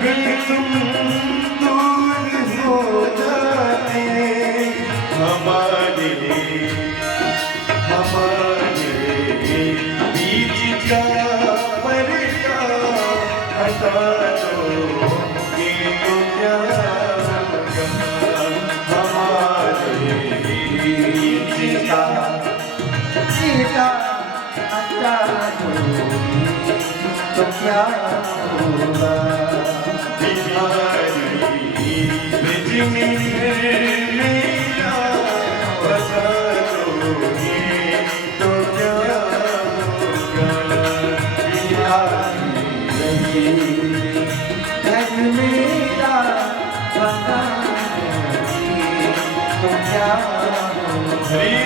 अगर तुम दूर हो जाते हमारे बीच का पर्दा हटा दो ये तो क्या हमारे बीच का हटा दो तो क्या होगा बिजली मेरा बता दोगे तो क्या होगा मेरा बता दोगे तो क्या होगा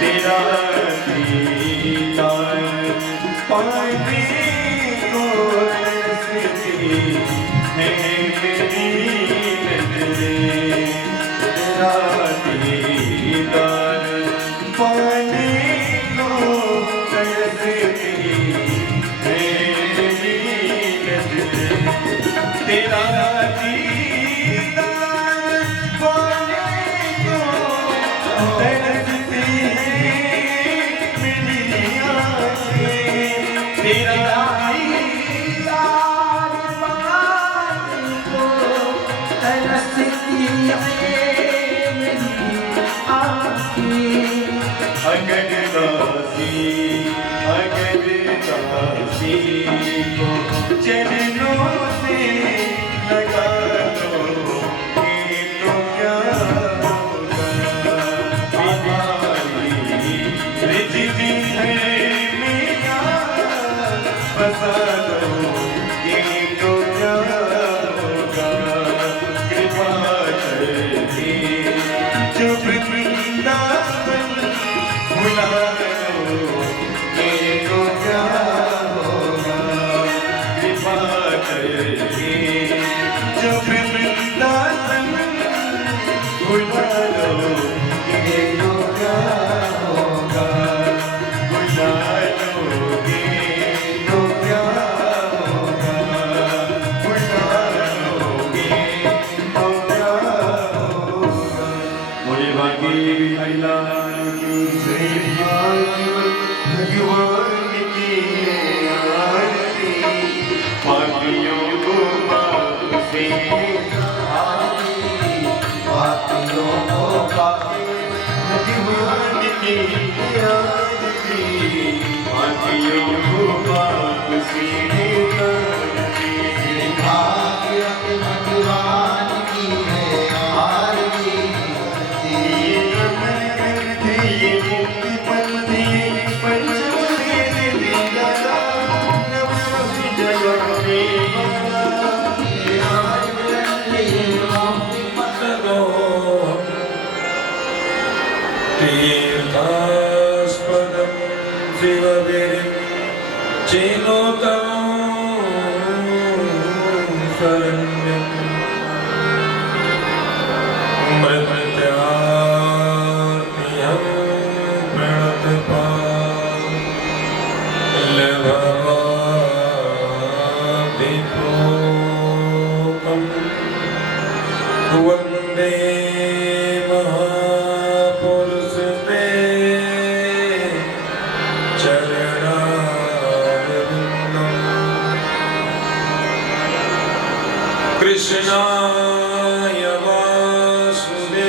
तेरा दीदार पाने को तरसती है मेरी नज़रें तेरा दीदार पाने को तरसती है मेरी नज़रें तेरा दीदार पाने को तरसती तेरा दीदार पाने को तरसती है मेरी आँखें अगर दासी को चरणों से लगा दो ये तो क्या होगा हमारी रिज़्क़ है बसा दो ये तो क्या होगा कृपा करके जो वृंदावन भुला दो ये तो क्या होगा कृपा करके जो वृंदावन भुला दो ये तो क्या होगा भुला दोगे भगवान की आरती पापियों को पाप से पापियों को भगवान की आरती पापियों को पाप से भगवान की है आरती तीर्थास्पदं शिवगिरिं चिनुतं शरण्यं मृत्यार्तिहं प्रणतपालभवाभिभूतं वन्दे महापुरुषते चरणारविन्दम् कृष्णाय वासुदेवाय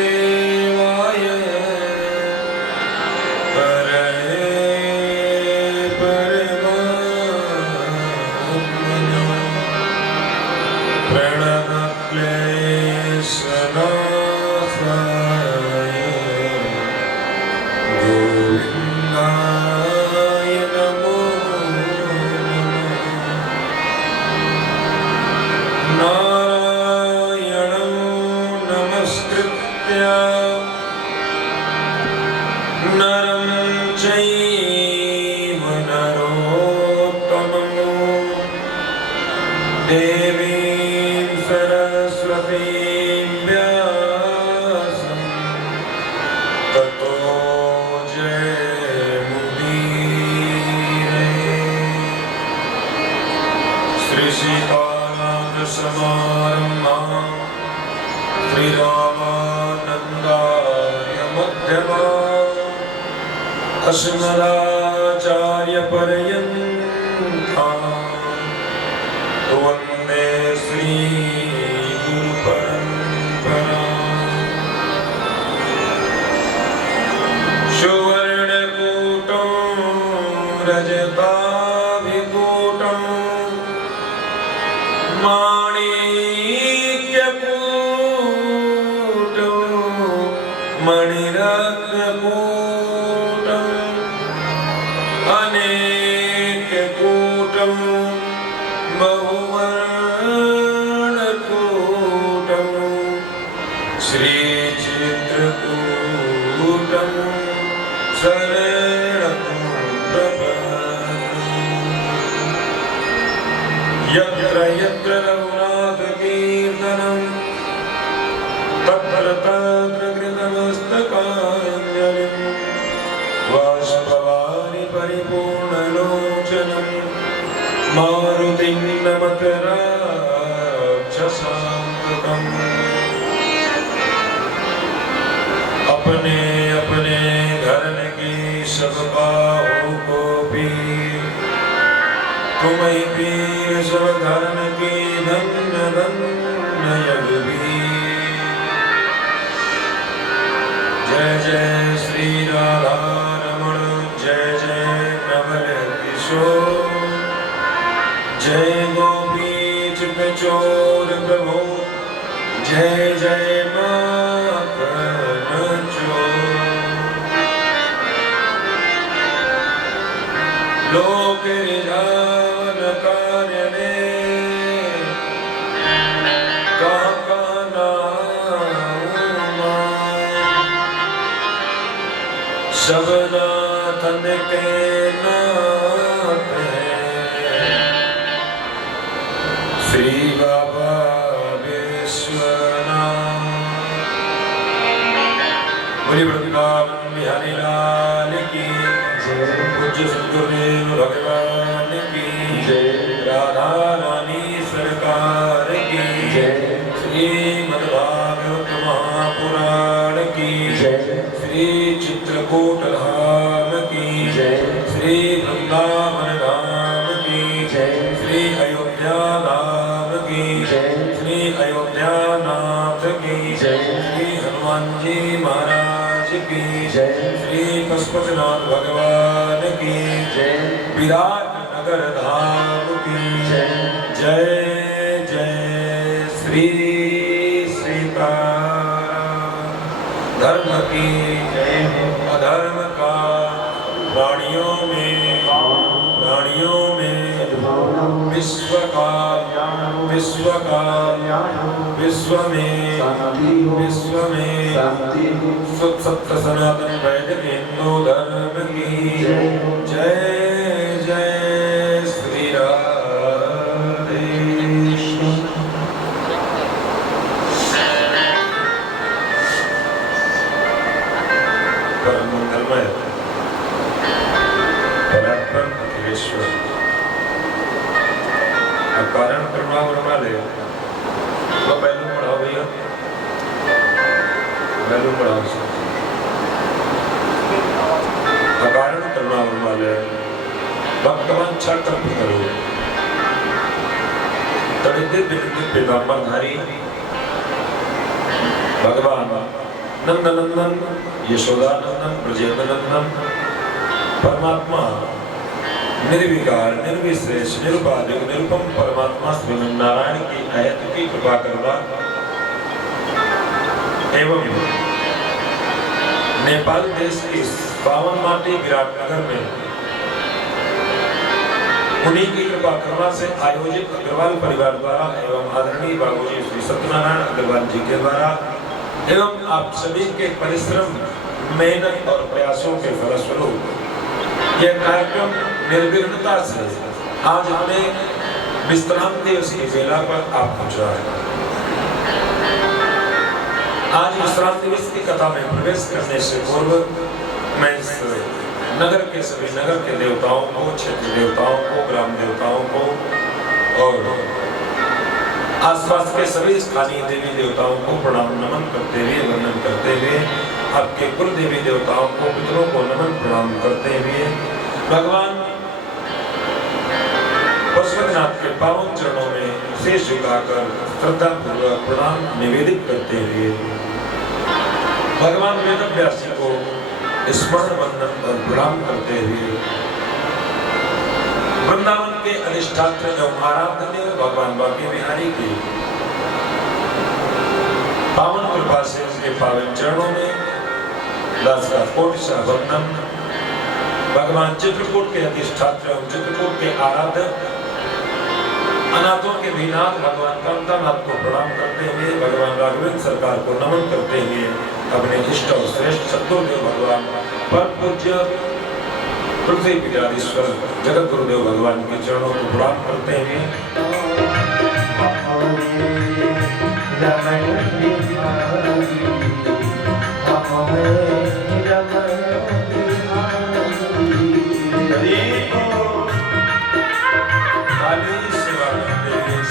प्रणतक्लेशनाशाय गोविन्दाय देवीं सरस्वतीं व्यासं ततो जयमुदीरये। श्रीसीतानाथसमारम्भां श्रीरामानन्दार्यमध्यमाम् अस्मदाचार्यपर्यन्ताम् वन्दे श्रीगुरुपरम्पराम्। सुवर्णकूटं रजताभिकूटं माणिक्यकूटं मणिरत्नकूटम् अनेककूटं बहुवर्णकूटं श्रीचित्रकूटं शरणकूटम्। यत्र यत्र रघुनाथकीर्तनं तत्र तत्र कृतमस्तकाञ्जलिं बाष्पवारि परिपूर्णलोचनं मारुतिं नमत राक्षसान्तकम्। अपने अपने धर्म की सब बाहों को पीर, तुम्हें पीर सब धर्म की धन्य धन्य यज्ञवीर। जय जय श्री राधा रमण, जय जय नवल किशोर, जय गोपी चित चोर प्रभो, जय जय माखन चोर। लोक निधान कानने काका नाम, सब नाथन के नाथ श्री बाबा विश्वनाथ। बोलिए वृंदावन बिहारी लाल की जय, पूज्य सद्गुरुदेव भगवान की जय, राधा रानी सरकार की जय, श्रीमद्भागवत महापुराण की जय, श्री चित्रकूट धाम की जय, श्री वृंदावन धाम की जय, श्री अयोध्या धाम की जय, श्री अयोध्यानाथ की जय, श्री हनुमान जी महाराज की जय, श्री पशुपतिनाथ भगवान की जय, विराट नगर धाम की जय। जय जय श्री सीता धर्म की जय। अधर्म का प्राणियों में विश्व का विश्व में सुख सत्य सनातन वैदिक हिंदू धर्म की जय। जय श्री राधे। परम मंगलमय परात्पर अखिलेश्वर कारण प्रणाम ले वो बैलून बढ़ाओ भैया, बैलून बढ़ाओ। कारण प्रणाम ले भक्तवान छठ करो तड़ित बिंदु पीतांबरधारी भगवान नंदनंदन यशोदानंदन ब्रजेंद्रनंदन परमात्मा निर्विकार निर्विशेष निरुपाधिक निरुपम परमात्मा श्रीमन नारायण की अयत की कृपा करना एवं नेपाल देश की पावन माटी विराटनगर में उन्हीं की कृपा करुणा से आयोजित अग्रवाल परिवार द्वारा एवं आदरणीय बाबूजी श्री सत्यनारायण अग्रवाल जी के द्वारा एवं आप सभी के परिश्रम मेहनत और प्रयासों के फलस्वरूप यह कार्यक्रम निर्विघ्नता से आज हमें विश्राम दिवस की बेला पर आप पहुंच रहा है। आज विश्राम दिवस की कथा में प्रवेश करने से पूर्व मैं इस नगर के सभी नगर के देवताओं को, क्षेत्र देवताओं को, ग्राम देवताओं को और आसपास के सभी स्थानीय देवी देवताओं को प्रणाम नमन करते हुए, वंदन करते हुए, आपके कुल देवी देवताओं को, पितरों को नमन प्रणाम करते हुए भगवान पशुपतिनाथ के पावन चरणों में शीश झुकाकर श्रद्धा पूर्वक प्रणाम निवेदित करते हुए भगवान वेदव्यास जी को स्मरण वंदन और प्रणाम करते हुए वृंदावन के अधिष्ठात्र एवं आराध्य भगवान बांके बिहारी की पावन कृपा से उनके पावन चरणों में दास का कोटि सा वंदन। भगवान चित्रकूट के अधिष्ठात्र एवं चित्रकूट के आराध्य अनाथों के विनाथ भगवान कांतानाथ को प्रणाम करते हुए, भगवान राघवेंद्र सरकार को नमन करते हुए अपने इष्ट और श्रेष्ठ सद्गुरुदेव भगवान परम पूज्य पृथ्वी पीठाधीश्वर जगत गुरुदेव भगवान के चरणों को प्रणाम करते हुए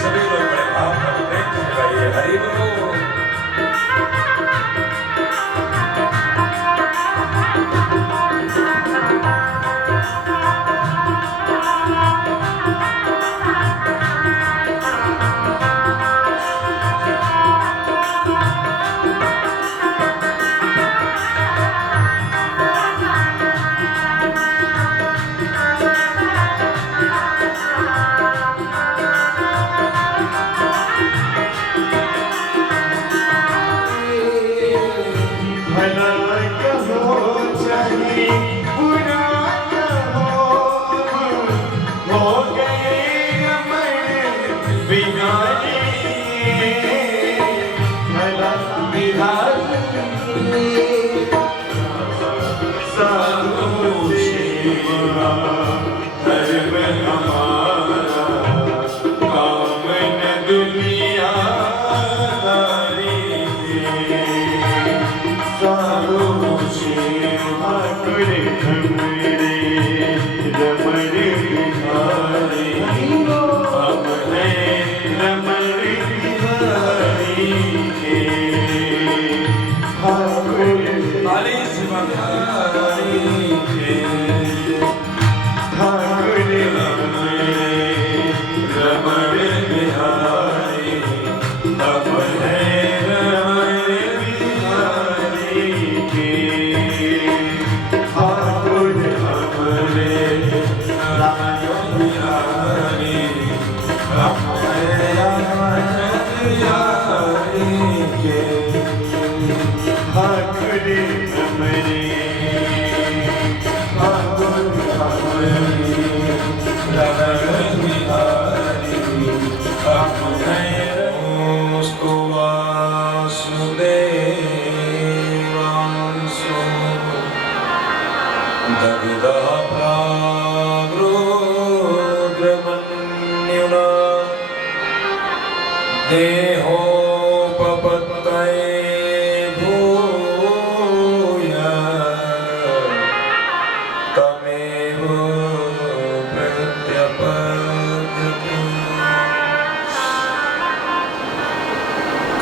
सभी लोग बड़े भाव और प्रेम से गाइए हरि बोल।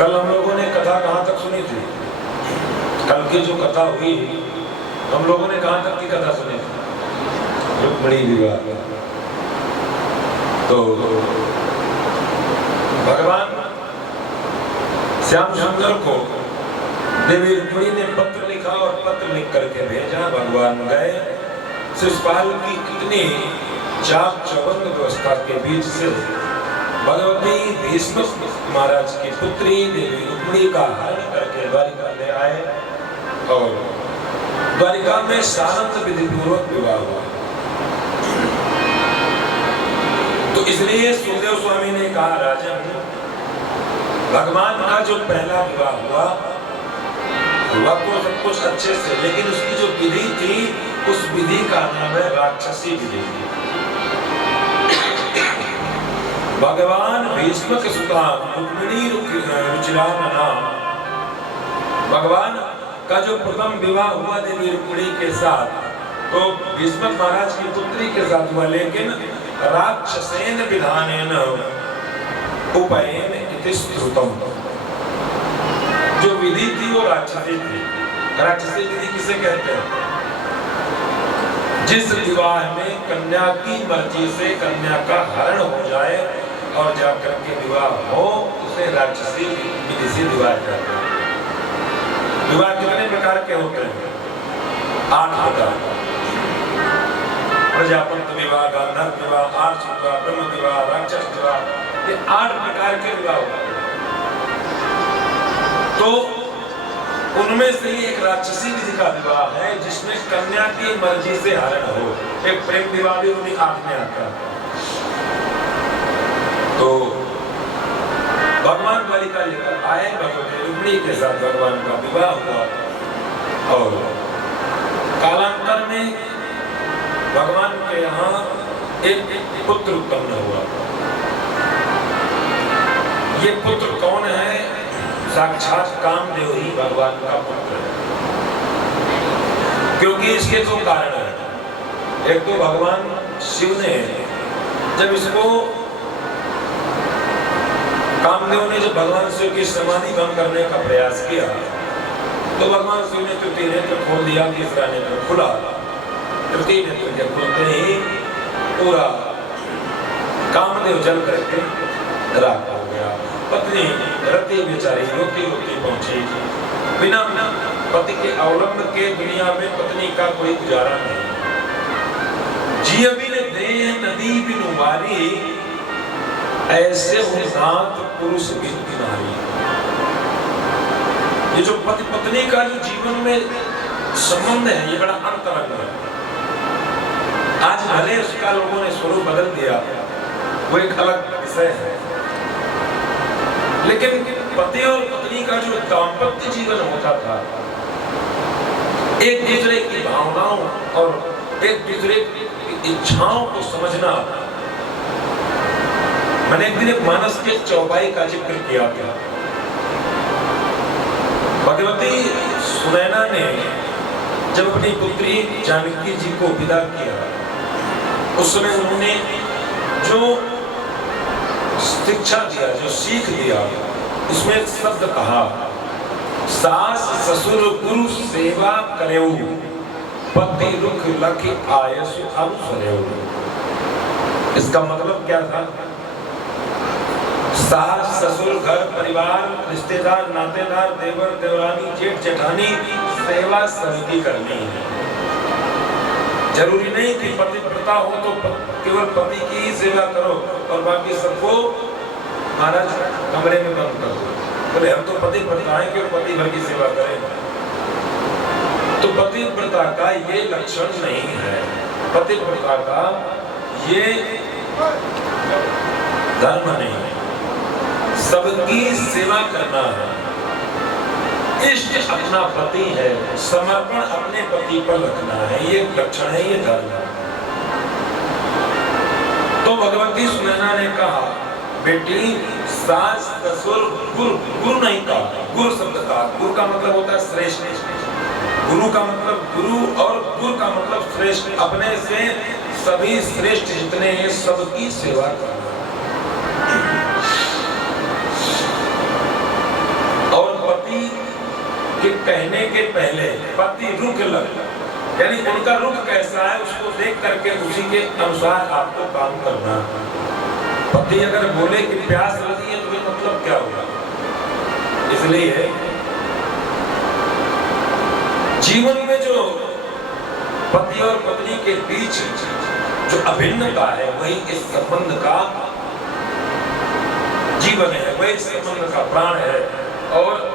कल हम लोगों ने कथा कहाँ तक सुनी थी? कल की जो कथा हुई हम लोगों ने कहाँ तक की कथा सुनी थी? रुक्मिणी विवाह। तो भगवान श्याम सुंदर को देवी रुक्मिणी ने पत्र लिखा और पत्र लिख करके भेजा। भगवान गए, शिशुपाल की कितनी चाक चौबंद व्यवस्था के बीच से भगवती भीष्म महाराज की पुत्री देवी रुक्मिणी का हरण करके द्वारिका ले आए और द्वारिका में सानंद विधि पूर्वक विवाह हुआ। तो इसलिए सुखदेव स्वामी ने कहा, राजन भगवान का जो पहला विवाह हुआ तो सब कुछ अच्छे से, लेकिन उसकी जो विधि थी उस विधि का नाम है राक्षसी विधि। भगवान भीष्म के सुता रुक्मिणी रुचिरामना, भगवान का जो प्रथम विवाह हुआ देवी रुक्मिणी के साथ, तो भीष्म महाराज की पुत्री के साथ हुआ, लेकिन राक्षसेन विधानेन उपयन इति श्रुतम। जो विधि थी वो राक्षसी थी। राक्षसी विधि किसे कहते हैं? जिस विवाह में कन्या की मर्जी से कन्या का हरण हो जाए और जाकर के विवाह हो, उसे राक्षसी विधि से विवाह कहते हैं। विवाह कितने प्रकार के होते हैं? 8 प्रकार। प्रजापति विवाह, गांधर्व विवाह, आर्ष विवाह, ब्रह्म विवाह, राक्षस विवाह, ये 8 प्रकार के विवाह होते हैं। तो उनमें से एक राक्षसी विधि का विवाह है जिसमें कन्या की मर्जी से हरण हो। एक प्रेम विवाह भी उन्हीं 8 में आता है। तो भगवान द्वारिका लेकर आए, भगवती रुक्मिणी के साथ भगवान का विवाह हुआ और कालांतर में भगवान के यहाँ एक पुत्र उत्पन्न हुआ। ये पुत्र कौन है? साक्षात कामदेव ही भगवान का पुत्र है। क्योंकि इसके 2 कारण हैं। एक तो भगवान शिव ने जब इसको, कामदेव ने जब भगवान शिव की समाधि भंग करने का प्रयास किया तो भगवान शिव ने तृतीय नेत्र खोल दिया, तीसरा नेत्र खुला। तृतीय नेत्र जब खुलते ही पूरा कामदेव जल करके राख हो गया। पत्नी रति बेचारी रोती रोती पहुंची। बिना पति के अवलंब के दुनिया में पत्नी का कोई गुजारा नहीं। जीविन देह नदी बिनु वारी, ऐसे हो नाथ पुरुष बिन नारी। ये जो पति पत्नी का जो जीवन में संबंध है, ये बड़ा अंतरंग है। आज भले उसका लोगों ने स्वरूप बदल दिया, वो एक अलग विषय है, लेकिन पति और पत्नी का जो दाम्पत्य जीवन होता था, एक दूसरे की भावनाओं और एक दूसरे की इच्छाओं को समझना। मैंने एक दिन मानस के चौपाई का जिक्र किया था। भगवती सुनैना ने जब अपनी पुत्री जानकी जी को विदा किया, उस समय उन्होंने जो शिक्षा दिया, जो सीख दिया, उसमें एक शब्द कहा, सास ससुर गुरु सेवा करेऊ, पति रुख लखि आयस अनुसरेऊ। इसका मतलब क्या था? सास ससुर घर परिवार रिश्तेदार नातेदार देवर देवरानी जेठ जेठानी सेवा सबकी करनी है। जरूरी नहीं कि पतिव्रता हो तो केवल पति की ही सेवा करो और बाकी सबको महाराज कमरे में बंद कर दो। बोले हम तो पतिव्रता हैं कि पति भर की सेवा करें। तो पतिव्रता का ये लक्षण नहीं है। पतिव्रता का ये धर्म नहीं है। सबकी सेवा करना है। इष्ट अपना पति है, समर्पण अपने पति पर रखना है, ये लक्षण है, ये धर्म है। तो भगवती सुनैना ने कहा, बेटी सास ससुर गुरु, गुरु नहीं कहा, गुरु शब्द का, गुरु का मतलब होता है श्रेष्ठ, गुरु का मतलब गुरु और गुरु का मतलब श्रेष्ठ। अपने से सभी श्रेष्ठ जितने हैं सबकी सेवा करना। और पति के कहने के पहले पति रुख लग, यानी उनका रुख कैसा है उसको देख करके उसी के अनुसार आपको काम करना। पति अगर बोले कि प्यास लगी है तो ये मतलब क्या होगा? इसलिए जीवन में जो पति और पत्नी के बीच जो अभिन्नता है वही इस संबंध का जीवन है, वही इस संबंध का प्राण है। और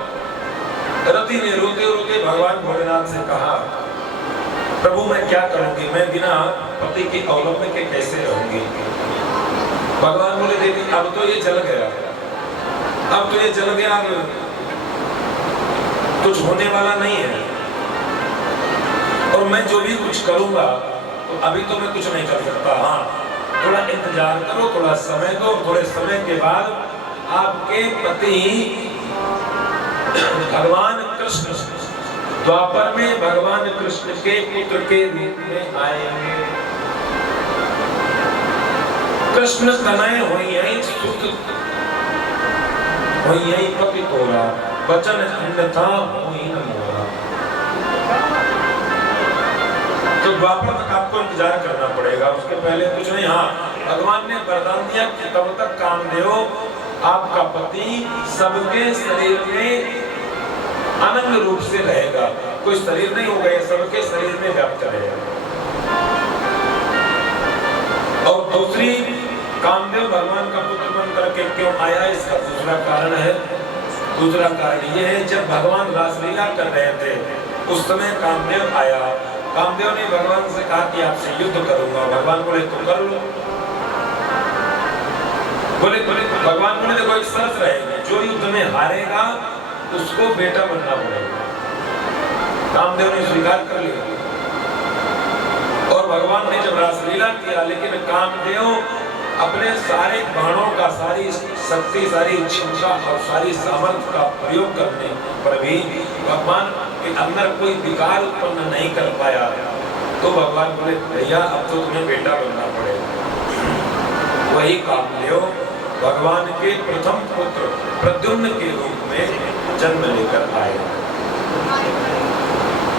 रति ने रोते रोते भगवान भोलेनाथ से कहा, प्रभु मैं क्या करूंगी, मैं बिना पति के अवलंबन के कैसे रहूंगी? भगवान बोले, देवी अब तो ये जल गया, अब तो ये जल गया, कुछ होने वाला नहीं है। और मैं जो भी कुछ करूंगा तो अभी तो मैं कुछ नहीं कर सकता। हाँ, थोड़ा इंतजार करो, थोड़ा समय दो, थोड़े समय के बाद आपके पति भगवान कृष्ण द्वापर में भगवान कृष्ण के पुत्र के रूप में आएंगे। कृष्ण तनय होई सुत होई पति तोरा, वचन अन्यथा होई न मोरा। तो द्वापर तक आपको इंतजार करना पड़ेगा, उसके पहले कुछ नहीं। हाँ, भगवान ने वरदान दिया कि तब तक कामदेव आपका पति सबके शरीर में अनंग रूप से रहेगा, कोई शरीर नहीं होगा, सबके शरीर में व्याप्त रहेगा। और दूसरी, कामदेव भगवान का पुत्र बन करके क्यों आया, इसका दूसरा कारण है। दूसरा कारण ये है, जब भगवान रासलीला कर रहे थे उस समय कामदेव आया। कामदेव ने भगवान से कहा कि आपसे युद्ध करूंगा। भगवान बोले तो कर लो। बोले भगवान बोले देखो एक शर्त रहेगी, जो युद्ध में हारेगा उसको बेटा बनना पड़ेगा। कामदेव ने स्वीकार कर लिया और भगवान ने जब रासलीला किया, लेकिन कामदेव अपने सारे बाणों का, सारी शक्ति, सारी क्षमता और सारी सामर्थ्य का प्रयोग करने पर भी भगवान के अंदर कोई विकार उत्पन्न नहीं कर पाया। तो भगवान बोले भैया अब तो तुम्हें बेटा बनना पड़ेगा। वही कामदेव भगवान के प्रथम पुत्र प्रद्युम्न के रूप में जन्म लेकर आए।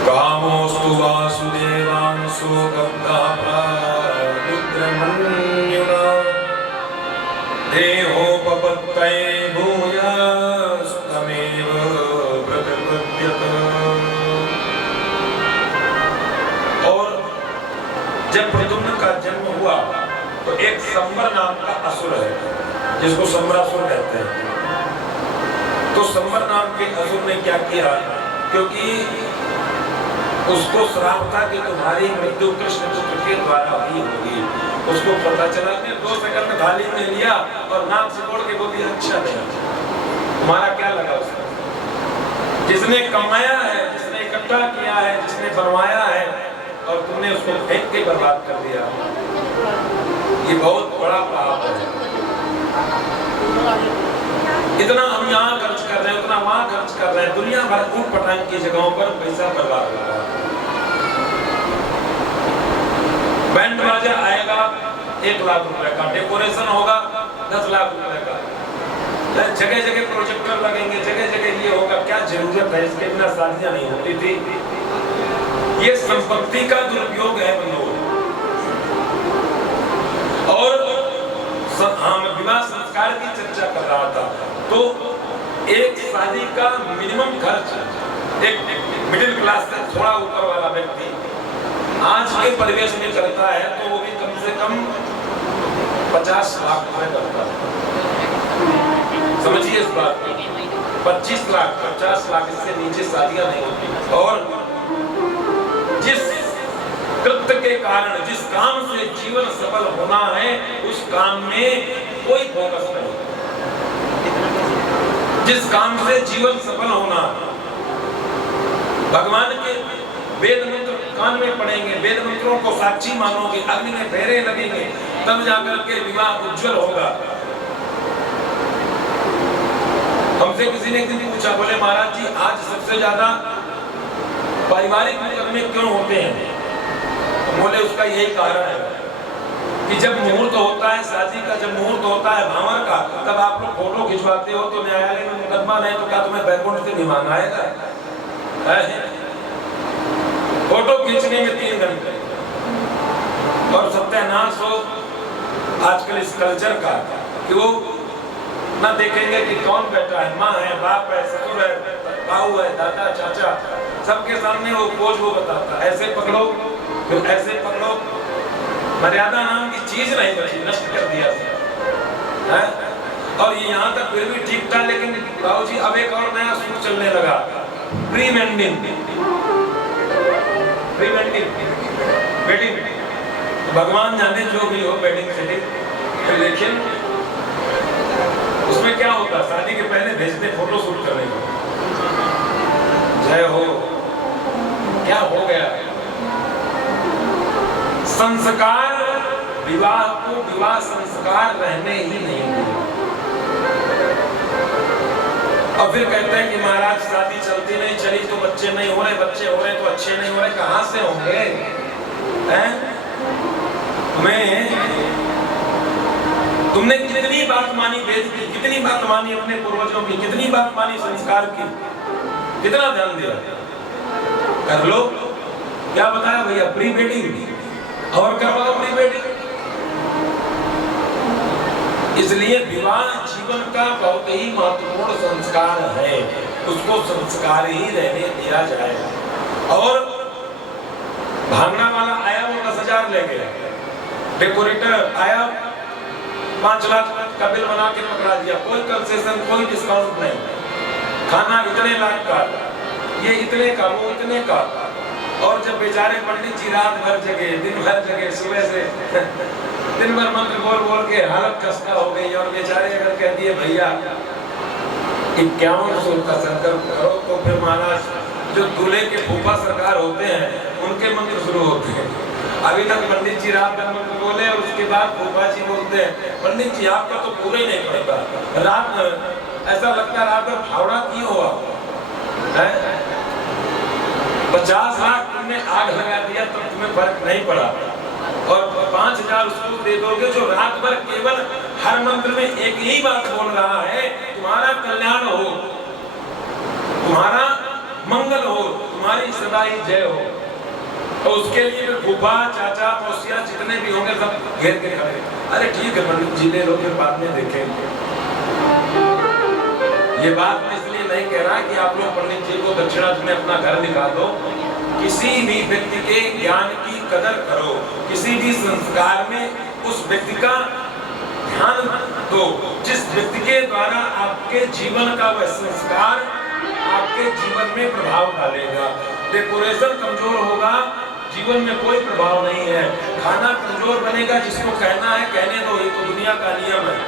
कामोस्तु वासुदेवांशो गन्धारुद्रमन्युना देहोपपत्तये भूयास्तमेव प्रतिपद्यत। और जब प्रद्युम्न का जन्म हुआ तो एक संबर नाम का असुर है, जिसको संबरासुर कहते हैं। तो संबर नाम के असुर ने क्या किया, क्योंकि उसको श्राप था कि तुम्हारी मृत्यु कृष्ण पुत्र के द्वारा ही होगी। उसको पता चला कि 2 सेकंड थाली में लिया और नाक से तोड़ के बोली अच्छा नहीं। तुम्हारा क्या लगा उसमें? जिसने कमाया है, जिसने इकट्ठा किया है, जिसने बनवाया है, और तुमने उसको फेंक के बर्बाद कर दिया। ये बहुत बड़ा पाप है। इतना हम यहाँ खर्च कर रहे हैं, उतना वहाँ खर्च कर रहे हैं, दुनिया भर ऊट पटांग की जगहों पर पैसा बर्बाद हो रहा है। बैंड बाजा आएगा 1 लाख रुपए का, डेकोरेशन होगा 10 लाख रुपए का, जगह जगह प्रोजेक्टर लगेंगे, जगह जगह ये होगा। क्या जरूरत है इसके? बिना शादियां नहीं होती थी। ये संपत्ति का दुरुपयोग है बंधुओं। और हम विवाह संस्कार की चर्चा कर रहा था, तो एक शादी का मिनिमम खर्च एक मिडिल क्लास से थोड़ा ऊपर वाला व्यक्ति आज के परिवेश में करता है, तो वो भी कम से कम 50 लाख रुपए करता है। समझिए इस बात को, 25 लाख 50 लाख, इससे नीचे शादियां नहीं होती। और जिस कृत्य के कारण, जिस काम से जीवन सफल होना है, उस काम में कोई फोकस नहीं। जिस काम से जीवन सफल होना, भगवान के वेद मंत्र कान में पढ़ेंगे, वेद मंत्रों को साक्षी मानोगे, अग्नि में फेरे लगेंगे, तब जाकर के विवाह उज्जवल होगा। हमसे किसी ने एक दिन पूछा, बोले महाराज जी आज सबसे ज्यादा पारिवारिक मुकदमे क्यों होते हैं? बोले उसका यही कारण है कि जब मुहूर्त होता है शादी का, जब मुहूर्त होता है भावर का, तब आप लोग फोटो खिंचवाते हो तो न्यायालय में मुकदमा नहीं, तो क्या तुम्हें बैकुंठ से नहीं मांगा आएगा? फोटो खींचने में 3 घंटे। और सत्यानाश हो आजकल इस कल्चर का कि वो ना देखेंगे कि कौन बैठा है, माँ है, बाप है, ससुर है, बाऊ है, दादा, चाचा, सबके सामने वो पोज वो बताता, ऐसे पकड़ो, फिर ऐसे पकड़ो। मर्यादा नाम की चीज नहीं बची, नष्ट कर दिया है। और ये यहाँ तक फिर भी ठीक था, लेकिन बाबूजी अब एक और नया सूट चलने लगा, प्री वेडिंग वेडिंग। भगवान जाने जो भी हो वेडिंग सेटिंग, लेकिन उसमें क्या होता, शादी के पहले भेजते फोटो शूट करने को। जय हो, क्या हो गया? संस्कार विवाह को विवाह संस्कार रहने ही नहीं दिए। और फिर कहते हैं कि महाराज शादी चलती नहीं चली तो बच्चे नहीं हो रहे, बच्चे हो रहे तो अच्छे नहीं हो रहे। कहां से होंगे? तुमने कितनी बात मानी वेद की, कितनी बात मानी अपने पूर्वजों की, कितनी बात मानी संस्कार की, कितना ध्यान दिया? कर लो। क्या बताया भैया? प्री वेडिंग और करवाओ प्री वेडिंग। इसलिए विवाह जीवन का बहुत ही महत्वपूर्ण संस्कार है, उसको संस्कार ही रहने दिया जाएगा। और भागना वाला आया वो 10,000 ले गया, डेकोरेटर आया 5 लाख का बिल बना के पकड़ा दिया, कोई कंसेशन कोई डिस्काउंट नहीं, खाना इतने लाख का, ये इतने का, वो इतने का। और जब बेचारे पंडित जी रात भर जगे, दिन भर जगे, सुबह से दिन भर मंत्र बोल बोल के हालत खस्ता हो गई, और बेचारे अगर कह दिए भैया 51 का संकल्प करो, तो फिर महाराज जो दूल्हे के फूफा सरकार होते हैं उनके मंत्र शुरू होते हैं। अभी तक पंडित जी रात भर मंत्र बोले और उसके बाद फूफा जी बोलते हैं पंडित जी आपका तो पूरा ही नहीं पड़ता, रात ऐसा लगता है रात भर फावड़ा क्यों हुआ है? 50 लाख तुमने आग लगा दिया तो तुम्हें फर्क नहीं पड़ा, और 5,000 उसको दे दोगे जो रात भर केवल हर मंत्र में एक ही बात बोल रहा है, तुम्हारा कल्याण हो, तुम्हारा मंगल हो, तुम्हारी सदा ही जय हो। तो उसके लिए फूफा चाचा मौसिया जितने भी होंगे सब घेर के खड़े, अरे ठीक है पंडित जी ले लो, फिर बाद में देखेंगे। ये बात मैं इसलिए नहीं कह रहा कि आप लोग पंडित जी को दक्षिणा में अपना घर दिखा दो। किसी भी व्यक्ति के ज्ञान की कदर करो, किसी भी संस्कार में उस व्यक्ति का ध्यान दो जिस व्यक्ति के द्वारा आपके जीवन का वह संस्कार आपके जीवन में प्रभाव डालेगा। डेकोरेशन कमजोर होगा, जीवन में कोई प्रभाव नहीं है। खाना कमजोर बनेगा, जिसको कहना है कहने दो, ये तो दुनिया का नियम है।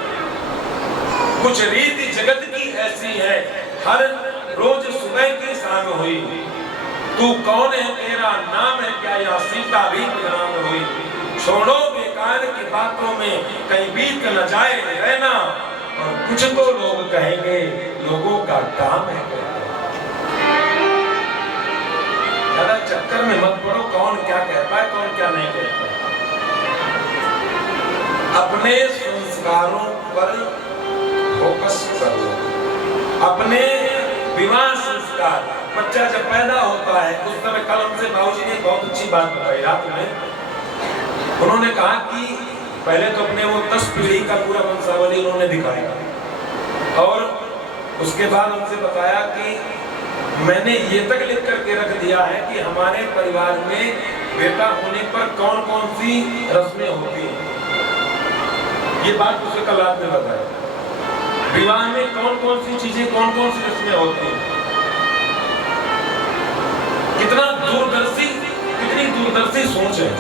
कुछ रीति जगत की ऐसी है, हर रोज सुबह की शाम हुई, तू कौन है तेरा नाम है क्या, या सीता भी बदनाम हुई। छोड़ो बेकार की बातों में कहीं बीत न जाए रहना, और कुछ तो लोग कहेंगे लोगों का काम है। ज्यादा चक्कर में मत पड़ो, कौन क्या कहता है कौन क्या नहीं कहता। अपने संस्कारों पर फोकस करो। अपने विवाह संस्कार, बच्चा जब पैदा होता है उस समय कल हमसे बाबूजी ने बहुत अच्छी बात बताई रात में। उन्होंने कहा कि पहले तो अपने वो 10 पीढ़ी का पूरा वंशावली उन्होंने दिखाया, और उसके बाद उनसे बताया कि मैंने ये तक लिख करके रख दिया है कि हमारे परिवार में बेटा होने पर कौन कौन सी रस्में होती हैं। ये बात उसे कल रात में बताया, विवाह में कौन कौन सी चीजें कौन कौन सी रस्में होती हैं। कितना दूरदर्शी, कितनी दूरदर्शी सोच है।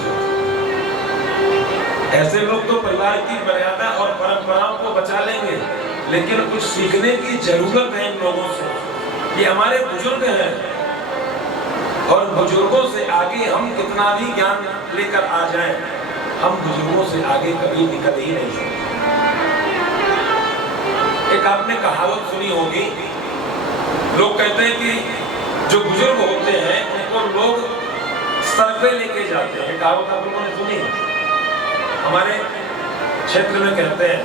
ऐसे लोग तो परिवार की मर्यादा और परंपराओं को बचा लेंगे, लेकिन कुछ सीखने की जरूरत है इन लोगों से। ये हमारे बुजुर्ग हैं, और बुजुर्गों से आगे हम कितना भी ज्ञान लेकर आ जाएं, हम बुजुर्गों से आगे कभी निकल ही नहीं सकते। एक आपने कहावत सुनी होगी, लोग कहते हैं कि जो बुजुर्ग होते हैं उनको लोग सर पे लेके जाते हैं। कहावत आप लोगों ने सुनी? हमारे क्षेत्र में कहते हैं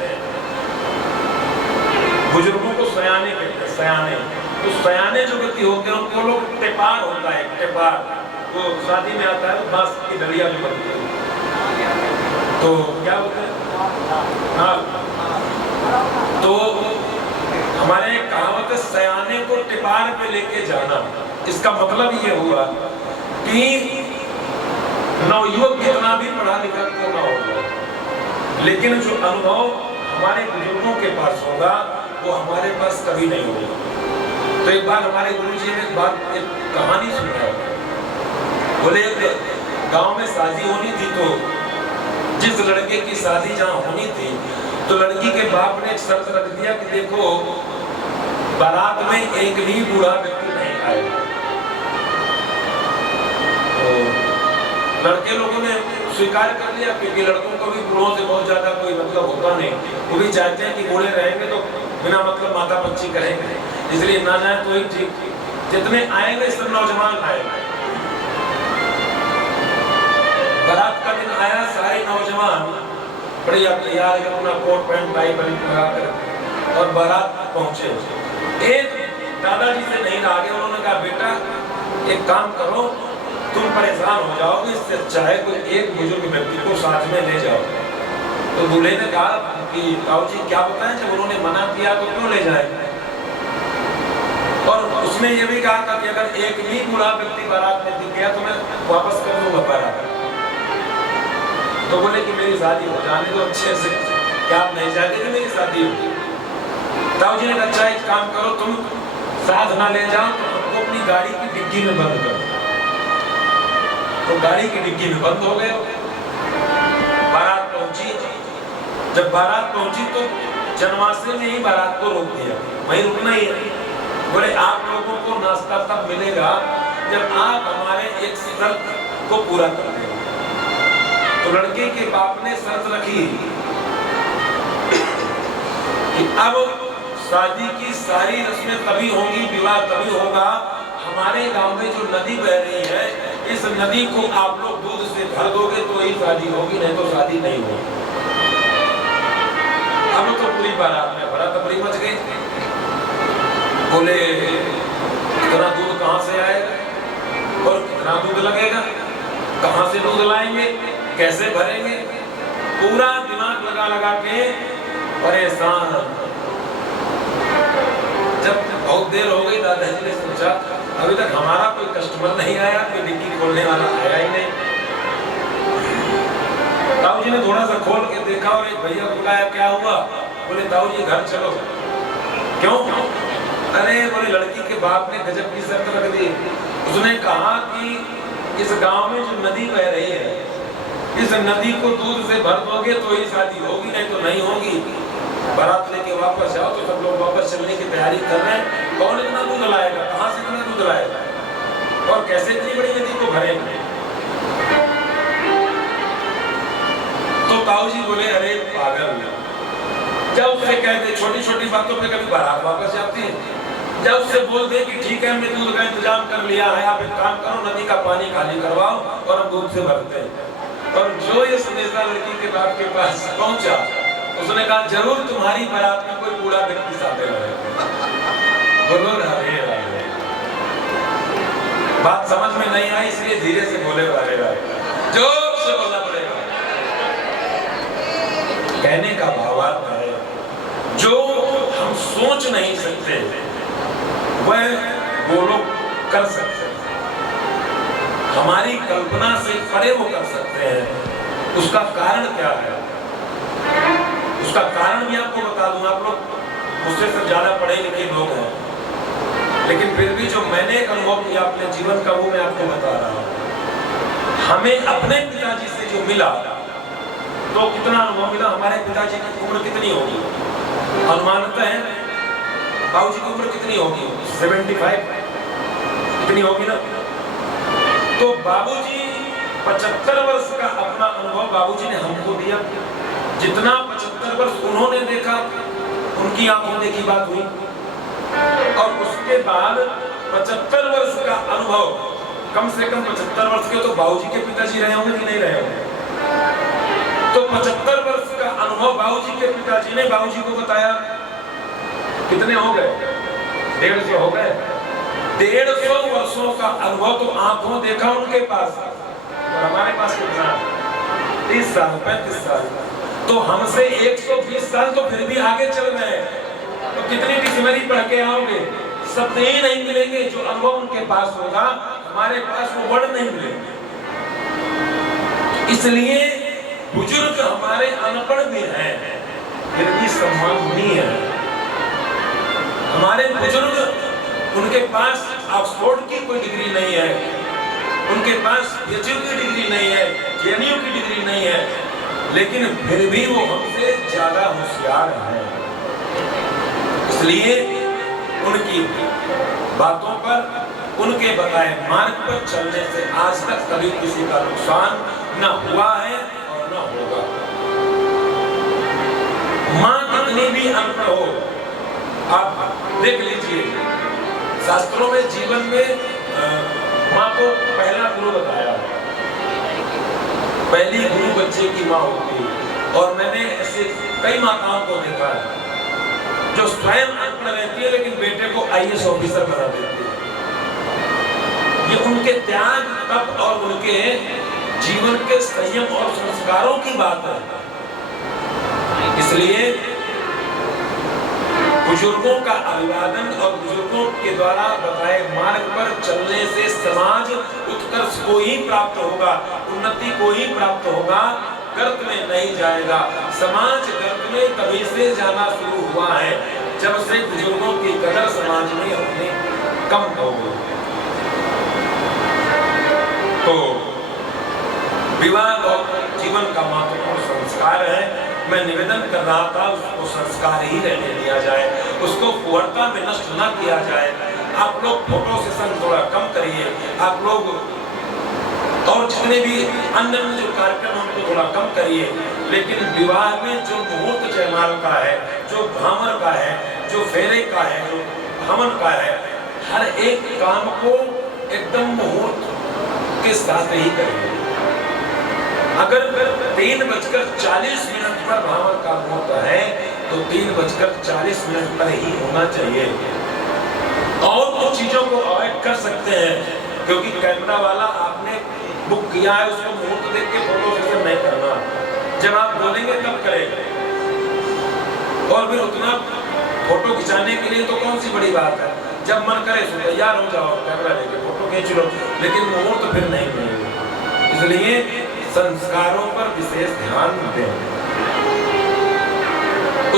बुजुर्गों को सयाने कहते हैं, सयाने। तो सयाने जो व्यक्ति होते हैं उनको लोग टेपार होता है, टेपार वो शादी में आता है, बांस की डलिया जो बनती है, तो क्या होता है, हाँ, तो हमारे कहावत है सयाने को टिपार पे लेके जाना। इसका मतलब ये हुआ कि नवयुवक कितना भी पढ़ा लिखा क्यों ना होगा, लेकिन जो अनुभव हमारे बुजुर्गों के पास होगा वो हमारे पास कभी नहीं होगा। तो एक बार हमारे गुरुजी ने एक कहानी सुनाई। बोले एक गांव में शादी होनी थी, तो जिस लड़के की शादी जहाँ होनी थी तो लड़की के बाप ने एक शर्त रख दिया कि देखो बारात में एक भी बूढ़ा व्यक्ति नहीं आएगा। तो लड़के लोगों ने स्वीकार कर लिया, क्योंकि लड़कों को भी बूढ़ों से बहुत ज्यादा कोई मतलब होता नहीं, वो भी चाहते हैं कि बूढ़े रहेंगे तो बिना मतलब माता पंची करेंगे, इसलिए ना जाए तो ही ठीक। जितने आएंगे सब नौजवान आएंगे। बारात का दिन आया, सारे नौजवान बढ़िया तैयार कर अपना कोट पैंट टाई लगा कर और बारात पहुंचे। एक दादाजी से नहीं रहा गया, उन्होंने कहा बेटा एक काम करो, तुम परेशान हो जाओगे, इससे अच्छा है कोई एक बुजुर्ग व्यक्ति को साथ में ले जाओ। तो दूल्हे ने कहा कि ताऊ जी क्या बताएं, जब उन्होंने मना किया तो क्यों ले जाए। और उसने ये भी कहा था कि अगर एक भी बूढ़ा व्यक्ति बारात में दिख गया तो मैं वापस कर दूंगा बारात। तो बोले कि मेरी शादी हो जाने दो अच्छे से, क्या आप नहीं चाहते कि मेरी शादी हो। ताऊ जी ने कहा अच्छा एक काम करो, तुम साथ ना ले जाओ तो हमको अपनी गाड़ी की डिग्गी में बंद करो। तो गाड़ी की डिग्गी में बंद हो गए। बारात पहुंची, जब बारात पहुंची तो जनवासे ने ही बारात को रोक दिया, वहीं रुकना ही है। बोले आप लोगों को नाश्ता तब मिलेगा जब आप हमारे एक शर्त को पूरा कर देंगे। तो लड़के के बाप ने शर्त रखी कि अब शादी की सारी रस्में तभी होंगी, विवाह तभी होगा, हमारे गांव में जो नदी बह रही है इस नदी को आप लोग दूध से भर दोगे तो ही शादी होगी, नहीं तो शादी नहीं होगी। अब तो पूरी बारात में भरा तबरी मच गई। बोले इतना दूध कहां से आएगा और कितना दूध लगेगा, कहां से दूध लाएंगे, कैसे भरेंगे, पूरा दिमाग लगा लगा के परेशान। जब बहुत देर हो गई, दादाजी ने सोचा अभी तक हमारा कोई कस्टमर नहीं आया, कोई डिग्गी खोलने वाला आया ही नहीं। ताऊ जी ने थोड़ा सा खोल के देखा और एक भैया को बुलाया, क्या हुआ। बोले ताऊ जी घर चलो। क्यों। अरे बोले लड़की के बाप ने गजब की शर्त रख दी, उसने कहा कि इस गांव में जो नदी बह रही है इस नदी को दूध से भर दोगे तो ही शादी होगी, नहीं तो नहीं होगी। बारात लेके वापस जाओ तो सब लोग वापस चलने की तैयारी कर रहे हैं, कौन इतना दूध लाएगा, कहां से इतना दूध लाएगा और कैसे इतनी बड़ी नदी को भरेंगे। तो ताऊ जी बोले अरे पागल, जब उससे कहते छोटी छोटी बातों पे कभी बारात वापस जाती है, जब उससे बोल दे कि ठीक है हमने दूध का इंतजाम कर लिया है, आप एक काम करो नदी का पानी खाली करवाओ और हम दूध से भरते हैं। और जो ये संदेशा लड़की के बाप के पास पहुंचा, उसने कहा जरूर तुम्हारी बारात में कोई बूढ़ा व्यक्ति साथ रहेगा। बोलो राधे राधे। बात समझ में नहीं आई इसलिए धीरे से बोले राधे राधे, जोर से बोलना पड़ेगा। कहने का भावार्थ है जो हम सोच नहीं सकते वह वो लोग कर सकते हैं, हमारी कल्पना से परे वो कर सकते हैं। उसका कारण क्या है, उसका कारण भी आपको बता दूं। आप लोग मुझसे सब ज्यादा पढ़े लिखे लोग हैं, लेकिन फिर भी जो मैंने एक अनुभव किया अपने जीवन का वो मैं आपको बता रहा हूं। हमें अपने पिताजी से जो मिला तो कितना अनुभव मिला। हमारे पिताजी की उम्र कितनी होगी, अनुमानतः है बाबूजी की उम्र कितनी होगी, 75 कितनी होगी ना। तो बाबूजी 75 वर्ष का अपना अनुभव बाबूजी ने हमको दिया। जितना 75 वर्ष उन्होंने देखा उनकी आंखों देखी बात हुई, और उसके बाद 75 वर्ष का अनुभव, कम से कम 75 वर्ष के तो बाबूजी के पिताजी रहे होंगे कि नहीं रहे होंगे। तो 75 वर्ष का अनुभव बाबूजी के पिताजी ने बाबूजी को बताया। कितने हो गए, 150 हो गए। 150 वर्षों का अनुभव तो आंखों देखा उनके पास, और हमारे पास कितना, 30 साल 35 साल। तो हमसे 120 साल तो फिर भी आगे चल रहे हैं। तो कितनी डिक्शनरी पढ़ के आओगे, शब्द ही नहीं मिलेंगे। जो अनुभव उनके पास होगा हमारे पास वो वर्ड नहीं मिलेंगे। इसलिए बुजुर्ग हमारे अनपढ़ भी हैं फिर भी सम्माननीय है। हमारे बुजुर्ग, उनके पास ऑक्सफोर्ड की कोई डिग्री नहीं है, उनके पास पीएचडी की डिग्री नहीं है, जेएनयू की डिग्री नहीं है, लेकिन फिर भी वो हमसे ज्यादा होशियार हैं। इसलिए उनकी बातों पर, उनके बताए मार्ग पर चलने से आज तक कभी किसी का नुकसान न हुआ है कितनी भी अनपढ़ हो, आप देख लीजिए शास्त्रों में जीवन में माँ को पहला गुरु बताया, पहली गुरु बच्चे की माँ होती है। और मैंने ऐसे कई माताओं को देखा है जो स्वयं अनपढ़ रहती है लेकिन बेटे को IAS ऑफिसर बना देती है। ये उनके त्याग, तप और उनके जीवन के संयम और संस्कारों की बात है। इसलिए बुजुर्गों का अभिवादन और बुजुर्गों के द्वारा बताए मार्ग पर चलने से समाज उत्कर्ष को ही प्राप्त होगा, उन्नति को ही प्राप्त होगा, गर्त में नहीं जाएगा। समाज गर्त में तभी से जाना शुरू हुआ है जब से बुजुर्गों की कदर समाज में अपने कम हो गई। तो विवाह और जीवन का महत्वपूर्ण संस्कार है। मैं निवेदन कर रहा था उसको संस्कार ही रहने दिया जाए, उसको पूर्णता में नष्ट न किया जाए। आप लोग फोटो सेशन थोड़ा कम करिए, आप लोग और जितने भी अन्य जो कार्यक्रम उनको थोड़ा कम करिए, लेकिन विवाह में जो मुहूर्त जयमाल का है, जो भ्रामर का है, जो फेरे का है, जो हवन का है, हर एक काम को एकदम मुहूर्त के साथ ही करिए। अगर 3:40 पर भ्रामर का मुहूर्त है तो 3:40 पर ही होना चाहिए। और कुछ चीजों को अवॉइड कर सकते हैं, क्योंकि कैमरा वाला आपने बुक किया है, उसको मुहूर्त देख के फोटो सेशन नहीं करना। जब आप बोलेंगे तब करेंगे, और फिर उतना फोटो खिंचाने के लिए तो कौन सी बड़ी बात है। जब मन करे तो तैयार हो जाओ, कैमरा लेके फोटो खींच लो, लेकिन मुहूर्त फिर नहीं मिलेगा। इसलिए संस्कारों पर विशेष ध्यान दें।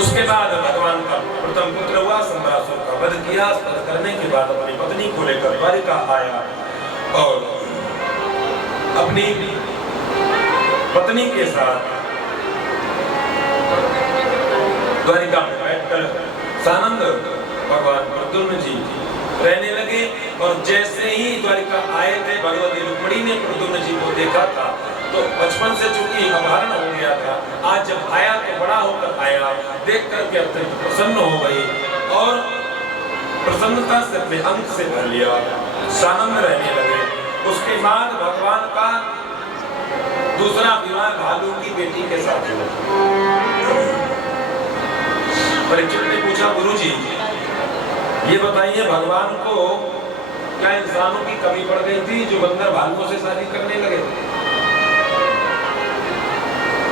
उसके बाद भगवान का प्रथम पुत्र हुआ, संबरासुर का वध किया। वध करने के बाद अपनी पत्नी को लेकर द्वारिका आया और अपनी पत्नी के साथ द्वारिका में बैठकर सानंद भगवान प्रद्युम्न जी रहने लगे। और जैसे ही द्वारिका आए थे, भगवती रुक्मिणी ने प्रद्युम्न जी को देखा था, तो बचपन से चूंकि अपहरण हो गया था, आज जब आया तो बड़ा होकर आया, देख करके अत्यंत प्रसन्न हो गई और प्रसन्नता से अपने अंग से भर लिया, सानंद रहने लगे। उसके बाद भगवान का दूसरा विवाह भालू की बेटी के साथ हुआ। परीक्षित ने पूछा, गुरुजी ये बताइए, भगवान को क्या इंसानों की कमी पड़ गई थी जो बंदर भालुओं से शादी करने लगे?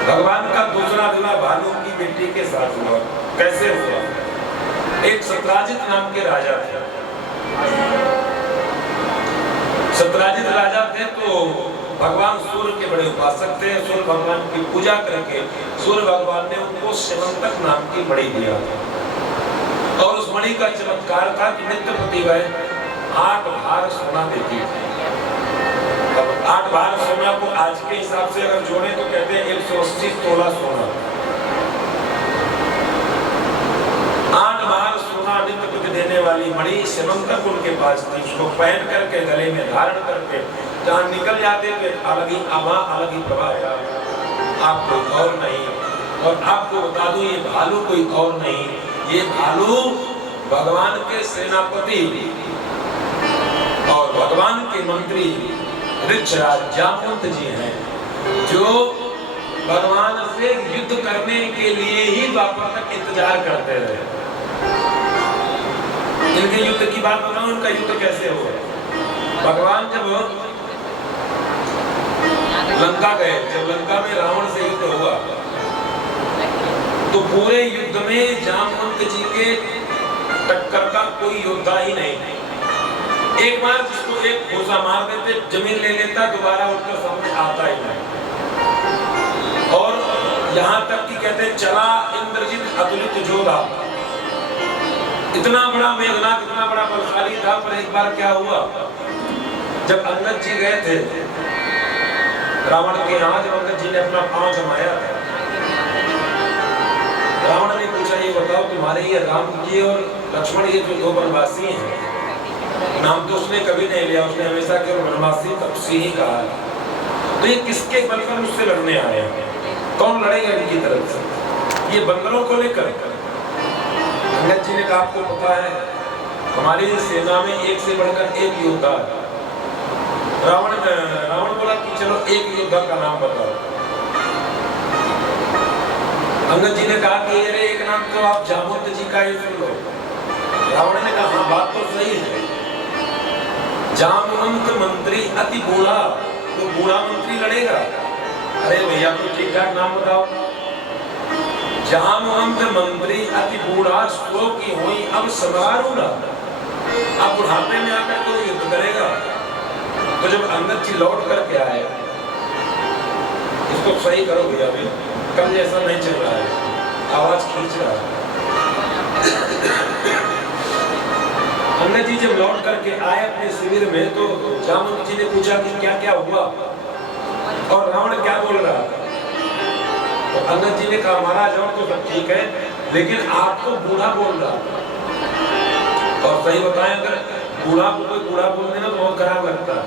भगवान का दूसरा विवाह भालू की बेटी के साथ हुआ। कैसे हुआ? एक सत्राजित नाम के राजा थे। सत्राजित राजा थे तो भगवान सूर्य के बड़े उपासक थे। सूर्य भगवान की पूजा करके सूर्य भगवान ने उनको सेवंतक नाम की मणि दिया और उस मणि का चमत्कार था कि नित्य प्रति वह 8 भार सोना देती थी। अब 8 भार सोना को आज के हिसाब से अगर जोड़े तो कहते हैं 180 तोला सोना। 8 भार सोना नित्य प्रति देने वाली मणि सेवंतक उनके पास थी। उसको पहन करके गले में धारण करके जहाँ निकल जाते थे अलग ही आभा, अलग ही प्रभाव। आप कोई और नहीं, और आपको बता दूं ये भालू कोई और नहीं, ये भालू भगवान के सेनापति और भगवान के मंत्री ऋक्षराज जामवंत जी हैं, जो भगवान से युद्ध करने के लिए ही द्वापर तक इंतजार करते रहे। इनके युद्ध की बात बताऊं, इनका युद्ध कैसे हुआ। भगवान जब लंका गए, जब लंका में रावण से युद्ध हुआ तो पूरे युद्ध में जामवंत जी के टक्कर का कोई योद्धा ही नहीं। एक बार जिसको एक घोसा मार देते, जमीन ले लेता, दोबारा उठकर सामने आता ही नहीं। और यहाँ तक कि कहते चला इंद्रजित अतुलित जोधा, इतना बड़ा मेघनाथ, इतना बड़ा बलशाली था। पर एक बार क्या हुआ, जब अंगद जी गए थे रावण के यहाँ, जब अंगद जी ने अपना पांव जमाया, रावण ने पूछा, ये बताओ तुम्हारे ये राम जी और लक्ष्मण ये जो 2 वनवासी हैं, नाम तो उसने कभी नहीं लिया, उसने हमेशा केवल वनवासी तपस्वी ही कहा है। तो ये किसके बल पर मुझसे लड़ने आए हैं? कौन लड़ेगा इनकी तरफ से? ये बंदरों को लेकर अंगद जी ने कहा आपको पता है हमारी सेना में एक से बढ़कर एक योद्धा है। रावण बोला कि चलो एक योद्धा का नाम बताओ। अंगद जी ने कहा कि अरे एक नाम तो आप जामवंत जी का ही सुन लो। रावण ने कहा हाँ बात तो सही है, जामवंत मंत्री अति बूढ़ा, तो बूढ़ा मंत्री लड़ेगा। अरे भैया तो ठीक ठाक नाम बताओ। जामवंत मंत्री अति बूढ़ा सो की हुई अब समारूढ़ा, अब बुढ़ापे में आकर तो युद्ध करेगा। तो जब अंगद जी लौट करके आए, इसको सही करो भैया, अभी कल जैसा नहीं चल रहा है, आवाज खींच रहा है। अंगद जी जब लौट करके आए अपने शिविर में, तो जामवंत जी ने पूछा कि क्या क्या हुआ और रावण क्या बोल रहा था। तो अंगद जी ने कहा महाराज और तो सब ठीक है, लेकिन आपको बूढ़ा बोल रहा था। और सही बताएं, अगर बूढ़ा को कोई बूढ़ा बोल देना तो बहुत खराब लगता है।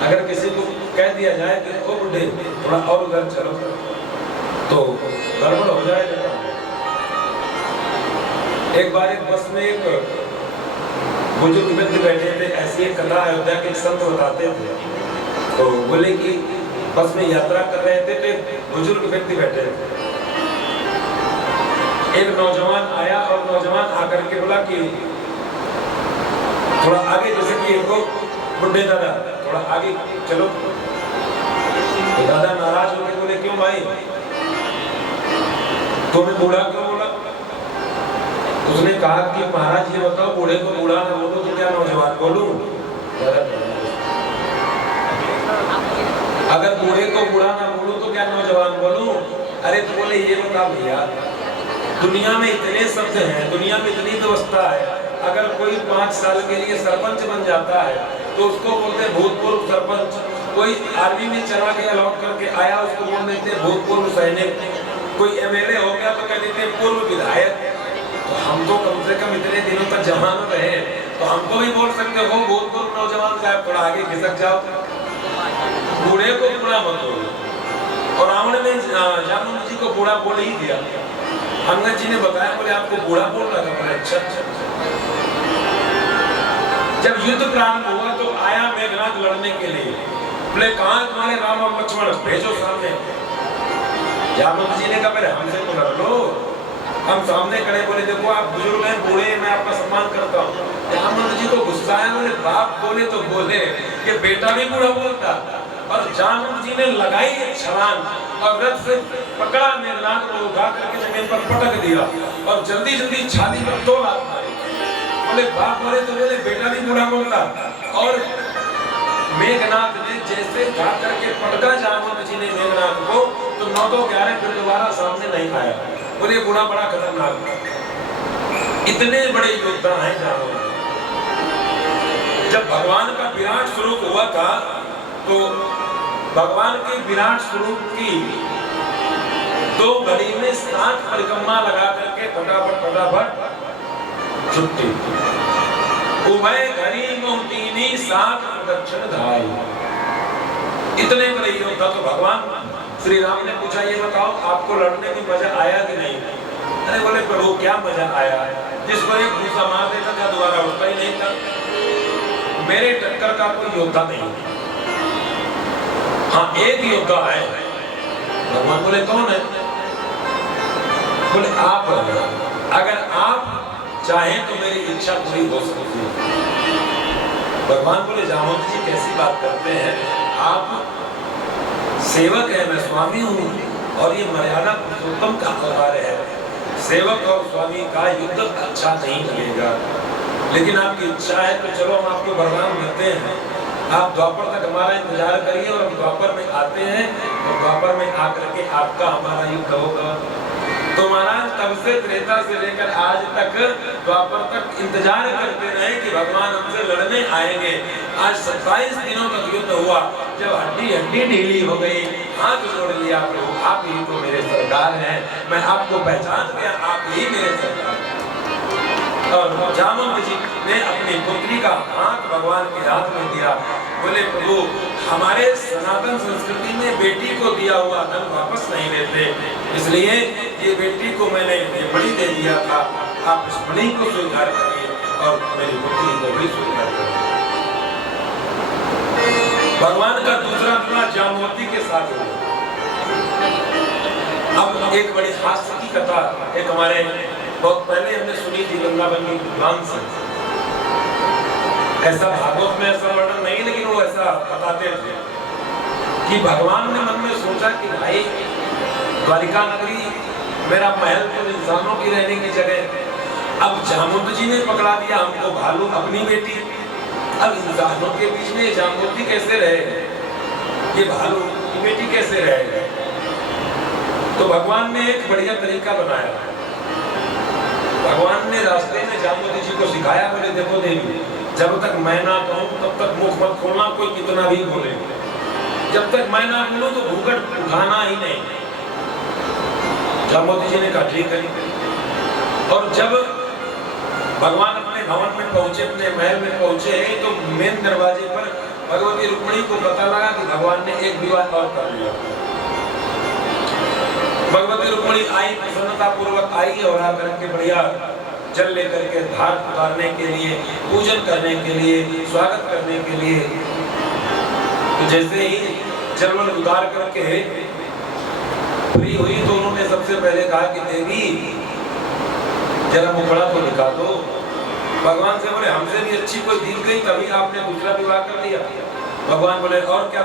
अगर किसी को कह दिया जाए कि ओ बुढ़े थोड़ा और उधर चलो, तो गड़बड़ हो जाएगा। एक बार एक बस में एक बुजुर्ग व्यक्ति बैठे थे, ऐसी एक कथा अयोध्या के संत बताते थे। तो बोले कि बस में यात्रा कर रहे थे, तो एक बुजुर्ग व्यक्ति बैठे थे। एक नौजवान आया और नौजवान आकर के बोला कि थोड़ा आगे, जैसे कि एक बुढ़े दादा थोड़ा आगे चलो। तो दादा नाराज होकर बोले क्यों भाई, तुम्हें बूढ़ा क्यों बोला। उसने कहा कि महाराज ये बताओ, बूढ़े को बूढ़ा ना बोलो तो क्या नौजवान बोलूं। अगर बूढ़े को बूढ़ा ना बोलूं तो क्या नौजवान बोलूं। अरे तो बोले ये बता भैया, दुनिया में इतने शब्द हैं, दुनिया में इतनी व्यवस्था है, अगर कोई 5 साल के लिए सरपंच बन जाता है तो उसको बोलते हैं भूतपूर्व सरपंच। कोई आर्मी में चला गया लौट करके आया, उसको बोल देते हैं भूतपूर्व सैनिक। कोई एमएलए हो गया तो कह देते हैं पूर्व विधायक। तो हम तो कम से कम इतने दिनों तक जमानत रहे, तो हमको भी बोल सकते हो भूतपूर्व नौजवान साहब, थोड़ा आगे खिसक जाओ, बूढ़े को बूढ़ा मत बोलो। और रावण ने जामवंत जी को बूढ़ा बोल ही दिया। अंगद जी ने बताया, बोले आपको बूढ़ा बोल रहा था। बोले अच्छा। जब युद्ध प्रारंभ हुआ तो आया मेघनाद लड़ने के लिए। बोले कहां तुम्हारे राम और लक्ष्मण, भेजो सामने। जामवंत जी ने कहा मेरे हमसे तो लड़ लो, हम सामने खड़े। बोले देखो आप बुजुर्ग हैं, बूढ़े हैं, मैं आपका सम्मान करता हूँ। जामवंत जी को गुस्सा आया, बोले बाप बोले तो बोले, ये बेटा भी बूढ़ा बोलता। और जामवंत जी ने लगाई एक छलांग और रथ से पकड़ा मेघनाद को, उठा करके जमीन पर पटक दिया और जल्दी जल्दी छाती पर 2 लात मारी। बोले बाप बोले तो बोले, बेटा भी बूढ़ा बोलता। और मेघनाद ने जैसे जा करके पटका जामवंत जी ने मेघनाद को, तो 9-11 फिर दोबारा सामने नहीं आया। बोले बूढ़ा बड़ा खतरनाक। इतने बड़े योद्धा हैं जामवंत। जब भगवान का विराट स्वरूप हुआ था, तो भगवान के विराट स्वरूप की 2 घड़ी में 7 परिक्रमा लगा करके फटाफट छुट्टी। उभय घड़ी मोहतीनी 7 प्रदक्षिण धाई। इतने बड़े योद्धा। तो भगवान श्री राम ने पूछा ये बताओ आपको लड़ने में मजा आया कि नहीं। अरे बोले प्रभु क्या मजा आया, जिसको एक दूसरा मार देता था दोबारा उठता ही नहीं था। मेरे टक्कर का कोई योद्धा नहीं। हाँ एक योद्धा है। भगवान बोले कौन है। बोले आप, अगर आप चाहें तो मेरी इच्छा पूरी हो सकती है। भगवान बोले जामवंत जी कैसी बात करते हैं, आप सेवक है, मैं स्वामी हूँ, और ये मर्यादा पुरुषोत्तम का कार्य है। सेवक और स्वामी का युद्ध अच्छा नहीं लगेगा, लेकिन आपकी इच्छा है तो चलो हम आपको वरदान देते हैं। आप द्वापर तक हमारा इंतजार करिए और हम द्वापर में आते हैं, और द्वापर में आकर के आपका हमारा युद्ध होगा। तो महाराज तब से त्रेता से लेकर आज तक द्वापर तक इंतजार करते रहे कि भगवान हमसे लड़ने आएंगे। आज 27 दिनों तक युद्ध हुआ। जब हड्डी हड्डी ढीली हो गई, हाथ जोड़ लिया प्रभु आप ही तो मेरे सरकार हैं, मैं आपको पहचान गया, आप ही मेरे सरकार हैं। और जामवंत जी ने अपनी पुत्री का हाथ भगवान के हाथ में दिया। बोले प्रभु हमारे सनातन संस्कृति में बेटी को दिया हुआ धन वापस नहीं लेते, इसलिए ये बेटी को मैंने बड़ी दे दिया था। आप इस मणि को स्वीकार करिए और मेरी पुत्री को भी स्वीकार करिए। भगवान का दूसरा विवाह जामवती के साथ हुआ। अब एक बड़ी हास्य की कथा एक हमारे बहुत पहले हमने सुनी थी वृंदावन के विद्वान से। ऐसा भागवत में ऐसा वर्णन नहीं, लेकिन वो ऐसा बताते थे कि भगवान ने मन में सोचा कि भाई द्वारिका नगरी मेरा महल तो इंसानों की रहने की जगह, अब जामवंत जी ने पकड़ा दिया हमको भालू अपनी बेटी, अब इंसानों के बीच में जामवंती कैसे रहे, ये भालू की बेटी कैसे रहे। तो भगवान ने एक बढ़िया तरीका बनाया। भगवान ने रास्ते में जामवती जी को सिखाया, बोले देखो देवी, जब तक मैं ना कहूं तब तक मुख मत खोलना, कोई कितना भी बोले। जब तक मैं ना बोलूं तो घूंघट उठाना ही नहीं। जामवती जी ने कहा ठीक है। और जब भगवान अपने भवन में पहुंचे, अपने महल में पहुंचे, तो मेन दरवाजे पर भगवती रुक्मिणी को पता लगा कि भगवान ने एक विवाह और कर लिया। भगवती रुक्मिणी आई, प्रसन्नता पूर्वक आई और आकर के बढ़िया जल लेकर के धार उतारने के लिए, पूजन करने के लिए, स्वागत करने के लिए। तो जैसे ही जल उतार करके फ्री हुई तो उन्होंने सबसे पहले कहा कि देवी जरा मुखड़ा तो दिखा दो। भगवान से बोले हमसे भी अच्छी कोई दिख गई तभी आपने दूसरा विवाह कर लिया। भगवान बोले और क्या,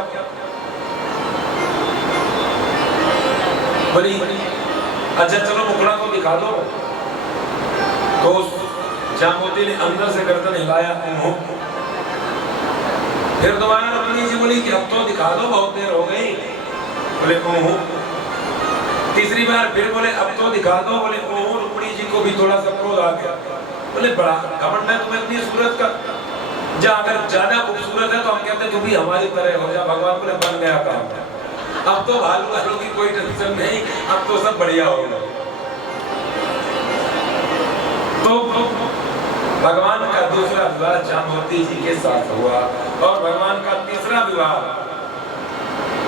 बोली अच्छा चलो मुखड़ा तो दिखा दो। तो जामवती ने अंदर से गर्दन हिलाया, फिर दोबारा रुक्मिणी जी बोली कि अब तो दिखा दो, बहुत देर हो गई। बोले ओह। तीसरी बार फिर बोले अब तो दिखा दो। बोले ओह। रुक्मिणी जी को भी थोड़ा सा क्रोध आ गया। बोले बड़ा घमंड है तुम्हें इतनी सूरत का, जा अगर ज्यादा खूबसूरत है तो हम कहते तू भी हमारी तरह हो जा। भगवान बोले बन गया काम, अब तो भालू वालों की कोई टेंशन नहीं, अब तो सब बढ़िया होगा। तो भगवान का दूसरा विवाह जामवती जी के साथ हुआ और भगवान का तीसरा विवाह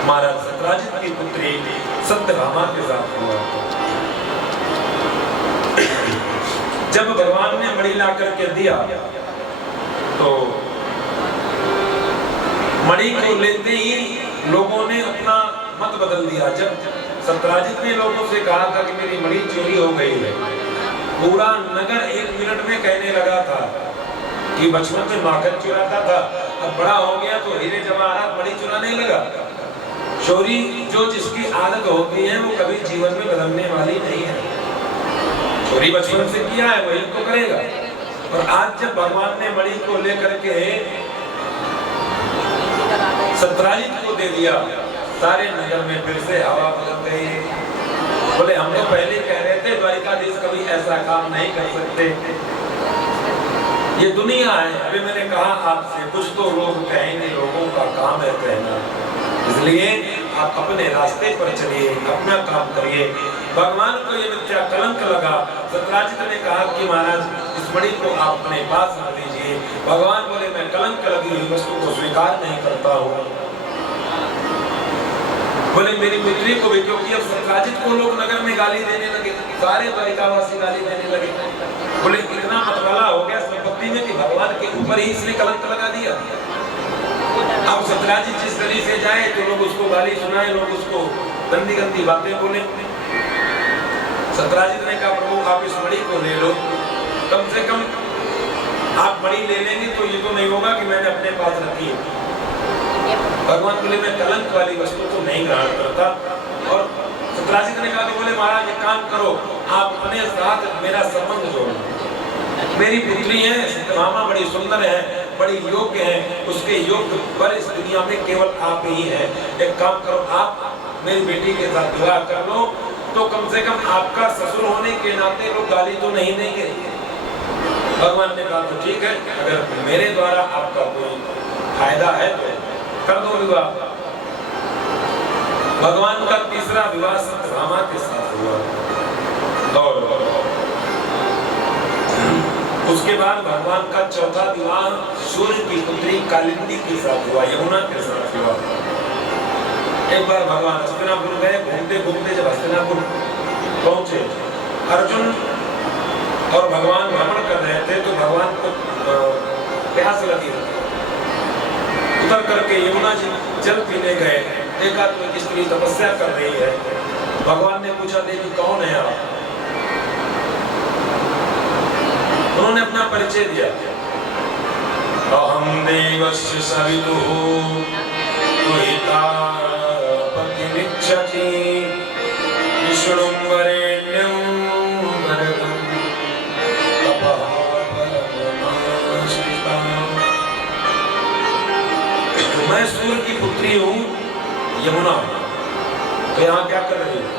महाराज सत्यराजित की पुत्री सत्यभामा के साथ हुआ। जब भगवान ने मणि ला करके दिया तो मणि को लेते ही लोगों ने अपना मत बदल दिया। जब सत्यराजित ने लोगों से कहा था कि मेरी मणि चोरी हो गई है, पूरा नगर 1 मिनट में कहने लगा था कि बचपन में माखन चुराता था, अब बड़ा हो गया तो हीरे जवाहरात मणि चुराने लगा। चोरी जो जिसकी आदत होती है वो कभी जीवन में बदलने वाली नहीं है। चोरी बचपन से किया है वही तो करेगा। और आज जब भगवान ने मणि को लेकर के सत्यराजित को दे दिया, सारे नगर में फिर से हवा बदल गई। बोले हम तो पहले कह रहे थे द्वारिकाधीश कभी ऐसा काम नहीं कर सकते, ये दुनिया है। अभी मैंने कहा आपसे कुछ तो लोग कहेंगे, लोगों का काम है कहना, इसलिए आप अपने रास्ते पर चलिए, अपना काम करिए। भगवान को ये मिथ्या कलंक लगा। सत्यराजित ने कहा कि महाराज इस मणि को आप अपने पास रख लीजिए। भगवान बोले मैं कलंक लगी हुई वस्तु को स्वीकार नहीं करता हूँ। बोले मेरी पुत्री को भी, क्योंकि अब सत्यराजित को लोग नगर में गाली देने लगे, सारे द्वारिकावासी गाली देने लगे। बोले इतना मतवाला हो गया संपत्ति में कि भगवान के ऊपर ही इसने कलंक लगा दिया। अब सत्यराजित जिस गली से जाए तो लोग उसको गाली सुनाए, लोग उसको गंदी गंदी बातें बोले। सत्यराजित ने कहा प्रभु आप इस मणि को ले लो, कम से कम आप मणि ले लेंगे तो ये तो नहीं होगा कि मैंने अपने पास रखी है। भगवान बोले मैं कलंक वाली वस्तु को नहीं ग्रहण करता। और सत्यराजित ने कहा कि बोले महाराज एक काम करो, आप अपने साथ मेरा संबंध जोड़ो। मेरी पुत्री है सत्यभामा, बड़ी सुंदर है, बड़ी योग्य है, उसके योग्य पर इस दुनिया में केवल आप ही हैं। एक काम करो, आप मेरी बेटी के साथ विवाह कर लो, तो कम से कम आपका ससुर होने के नाते लोग गाली तो नहीं देंगे। भगवान ने कहा तो ठीक है, अगर मेरे द्वारा आपका कोई फायदा है तो कर दो विवाह। भगवान का तीसरा विवाह सत्यभामा के साथ हुआ और उसके बाद भगवान का चौथा विवाह सूर्य की पुत्री कालिंदी के साथ हुआ, यमुना के साथ हुआ। एक बार भगवान हस्तिनापुर गए, घूमते घूमते जब हस्तिनापुर पहुंचे, अर्जुन और भगवान भ्रमण कर रहे थे तो भगवान को प्यास लगी। उतर करके यमुना जी जल पीने गए, देखा तो एक स्त्री तपस्या कर रही है। भगवान ने पूछा, देवी कौन है आप? उन्होंने अपना परिचय दिया, अहम देवस्य सवितुः तुहिता पतिमिच्छति विष्णुं वरेण्यं भरतं तपः परममाश्रिता। मैं सूर्य की पुत्री हूँ यमुना, तो यहाँ क्या कर रही हूँ?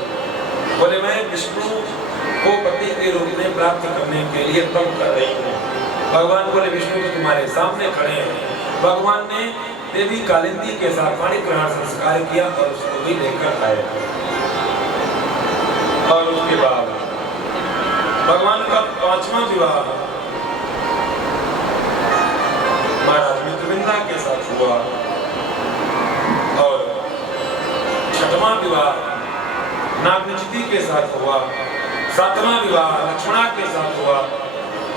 बोले मैं विष्णु को पति के रूप में प्राप्त करने के लिए तप कर रही हूँ। भगवान बोले विष्णु तो तुम्हारे सामने खड़े हैं। भगवान ने देवी कालिंदी के साथ पाणी ग्रहण संस्कार किया और उसको भी लेकर आए। और उसके बाद भगवान का 5वां विवाह महाराज मित्रविंदा के साथ हुआ और 6वां विवाह नागनिचिति के साथ हुआ, 7वां विवाह लक्ष्मणा के साथ हुआ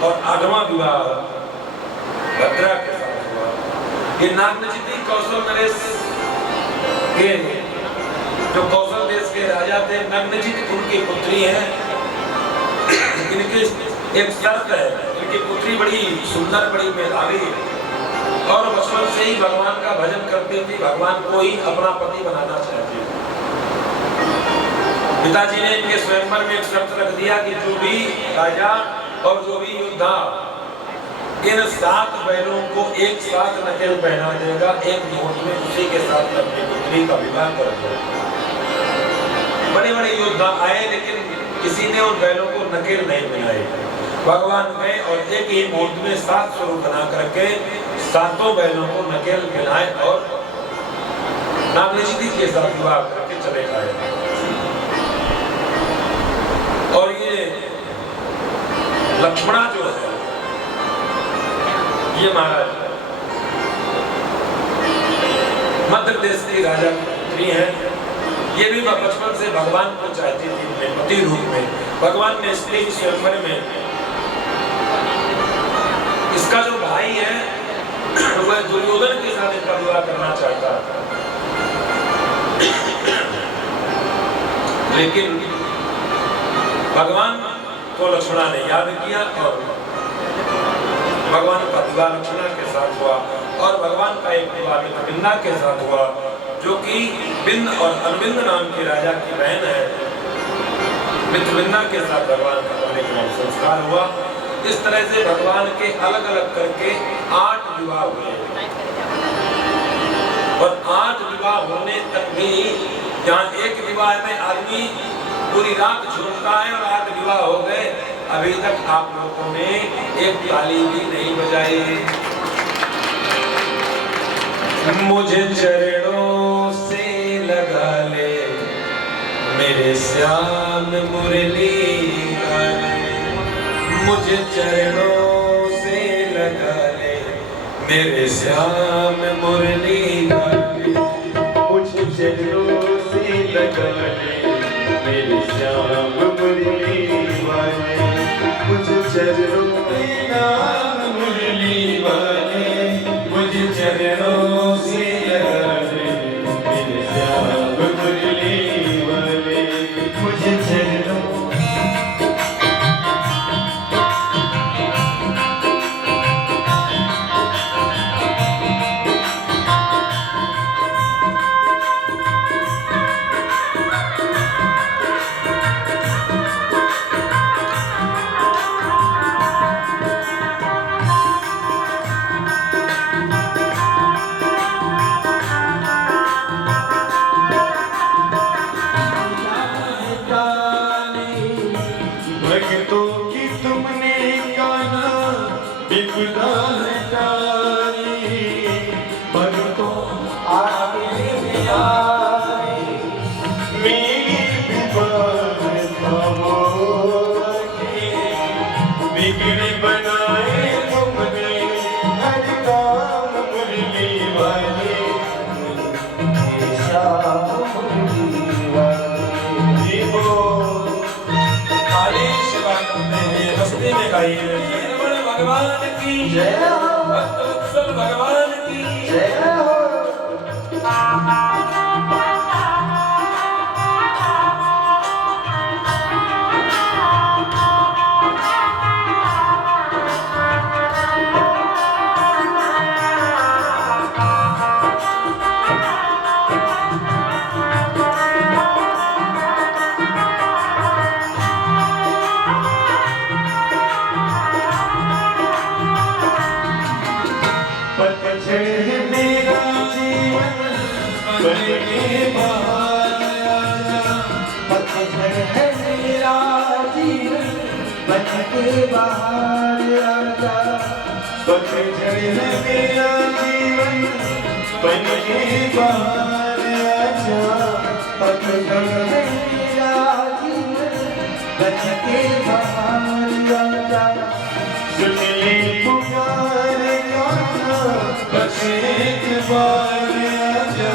और 8वां विवाह भद्रा के साथ हुआ। ये नागनिचिति कौशल नरेश के जो कौशल देश के राजा थे, नग्नजित उनकी पुत्री है। इनकी एक शर्त है, इनकी पुत्री बड़ी सुंदर, बड़ी मेधावी और बचपन से ही भगवान का भजन करती थी, भगवान को ही अपना पति बनाना चाहती थी। पिताजी ने इनके स्वयंवर में एक शर्त रख दिया कि जो भी राजा और जो भी योद्धा इन 7 बैलों को एक साथ नकेल पहना देगा, एक मुहूर्त में उसी के साथ अपनी पुत्री का विवाह कर देगा। बड़े बड़े योद्धा आए लेकिन किसी ने उन बैलों को नकेल नहीं पहनाई। भगवान गए और एक ही मुहूर्त में 7 स्वरूप बना करके 7 बैलों को नकेल पहनाए और नागनिचिति के साथ विवाह करके चले आए। और ये लक्ष्मणा जो है, ये महाराज मध्य प्रदेश की राजा की पुत्री है। ये भी बचपन से भगवान को चाहती थी अपने पति रूप में। भगवान ने इसलिए स्वयंवर में इसका जो भाई है वह दुर्योधन के साथ इसका विवाह करना चाहता, लेकिन भगवान को लक्ष्मणा ने याद किया और भगवान का विवाह लक्ष्मणा के साथ हुआ। और भगवान का एक विवाह मित्रविंदा के साथ हुआ, जो कि बिंद और अरविंद नाम के राजा की बहन है। मित्रविंदा के साथ भगवान का पाणी ग्रहण संस्कार हुआ। इस तरह से भगवान के अलग अलग करके 8 विवाह हुए और 8 विवाह होने तक भी, जहाँ एक विवाह में आदमी पूरी रात झूमता है और 8 विवाह हो गए, अभी तक आप लोगों ने एक ताली भी नहीं बजाई। मुझे चरणों से लगा ले मेरे श्याम मुरली गाले, मुझे चरणों से लगा ले मेरे श्याम मुरली गाले, मुझे चरणों से लगा ले मेरे श्याम मुरली वाले, मुझे चरणों में नाम मुरली वाले, मुझे चरणों से लगा ले मेरे श्याम मुरली वाले, मुझे चरणों भक्तों की तुमने गाना विपदा हटाई, भक्तों आगे आए मेरी विवाद थमो रखे, बिगड़ी बनाए तुमने हर काम मुरली वाले, श्याम मुरली वाले। काली सेवा करते हैं, रस्ते में भगवान की जय हो। भक्तवत्सल भगवान की जय हो। पतझड़ है मेरा जीवन बन के बाहर आजा। पतझड़ है मेरा जीवन बन के बाहर आजा। पतझड़ है मेरा जीवन बन के बाहर आजा। पतझड़ है मेरा जीवन बन के बाहर आजा। सुन ले पुकार गाना बस एक बार आजा।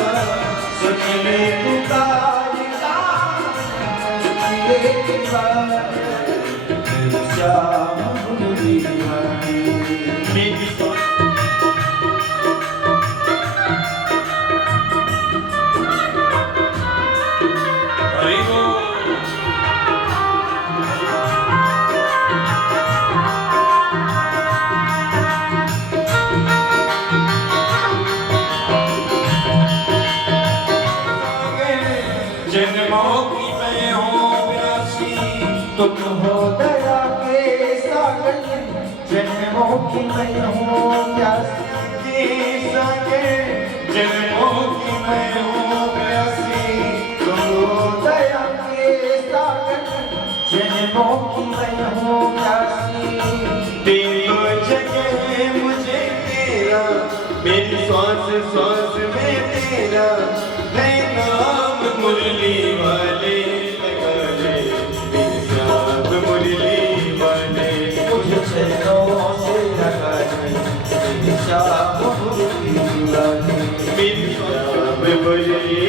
सुन ले पुकार गाना बस एक बार। श्याम गुरु मेरी हरि बोल। जन्मों की मैं हूँ प्यासी, तुम हो दया के सागर। जन्मों की मैं हूँ प्यासी सागर। जन्मों की मैं हूँ प्यासी, तुम हो दया के सागर। जन्मों की मैं हूँ प्यासी। तेरी जगह मुझे तेरा, मेरी श्वास श्वास में तेरा है नाम। मुरली वाले लगा ले, मेरे श्याम मुरली वाले मुझे चरणों से लगा ले। मेरे श्याम मुरली वाले, मेरे श्याम मुरली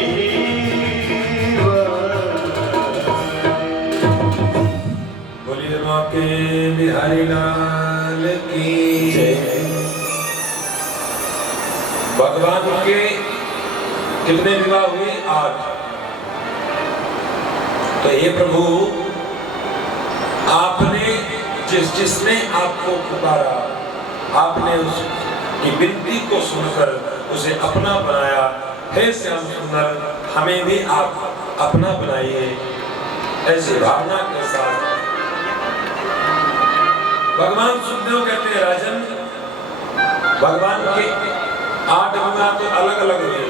बोलिए मौके बिहारी लाल की जय। भगवान के कितने विवाह हुए? 8। तो ये प्रभु आपने जिसने आपको पुकारा, आपने उसकी विनती को सुनकर उसे अपना बनाया। हे श्याम सुंदर, हमें भी आप अपना बनाइए। ऐसी भावना के साथ भगवान सुखदेव कहते हैं, राजन भगवान के 8 विवाह तो अलग अलग हुए,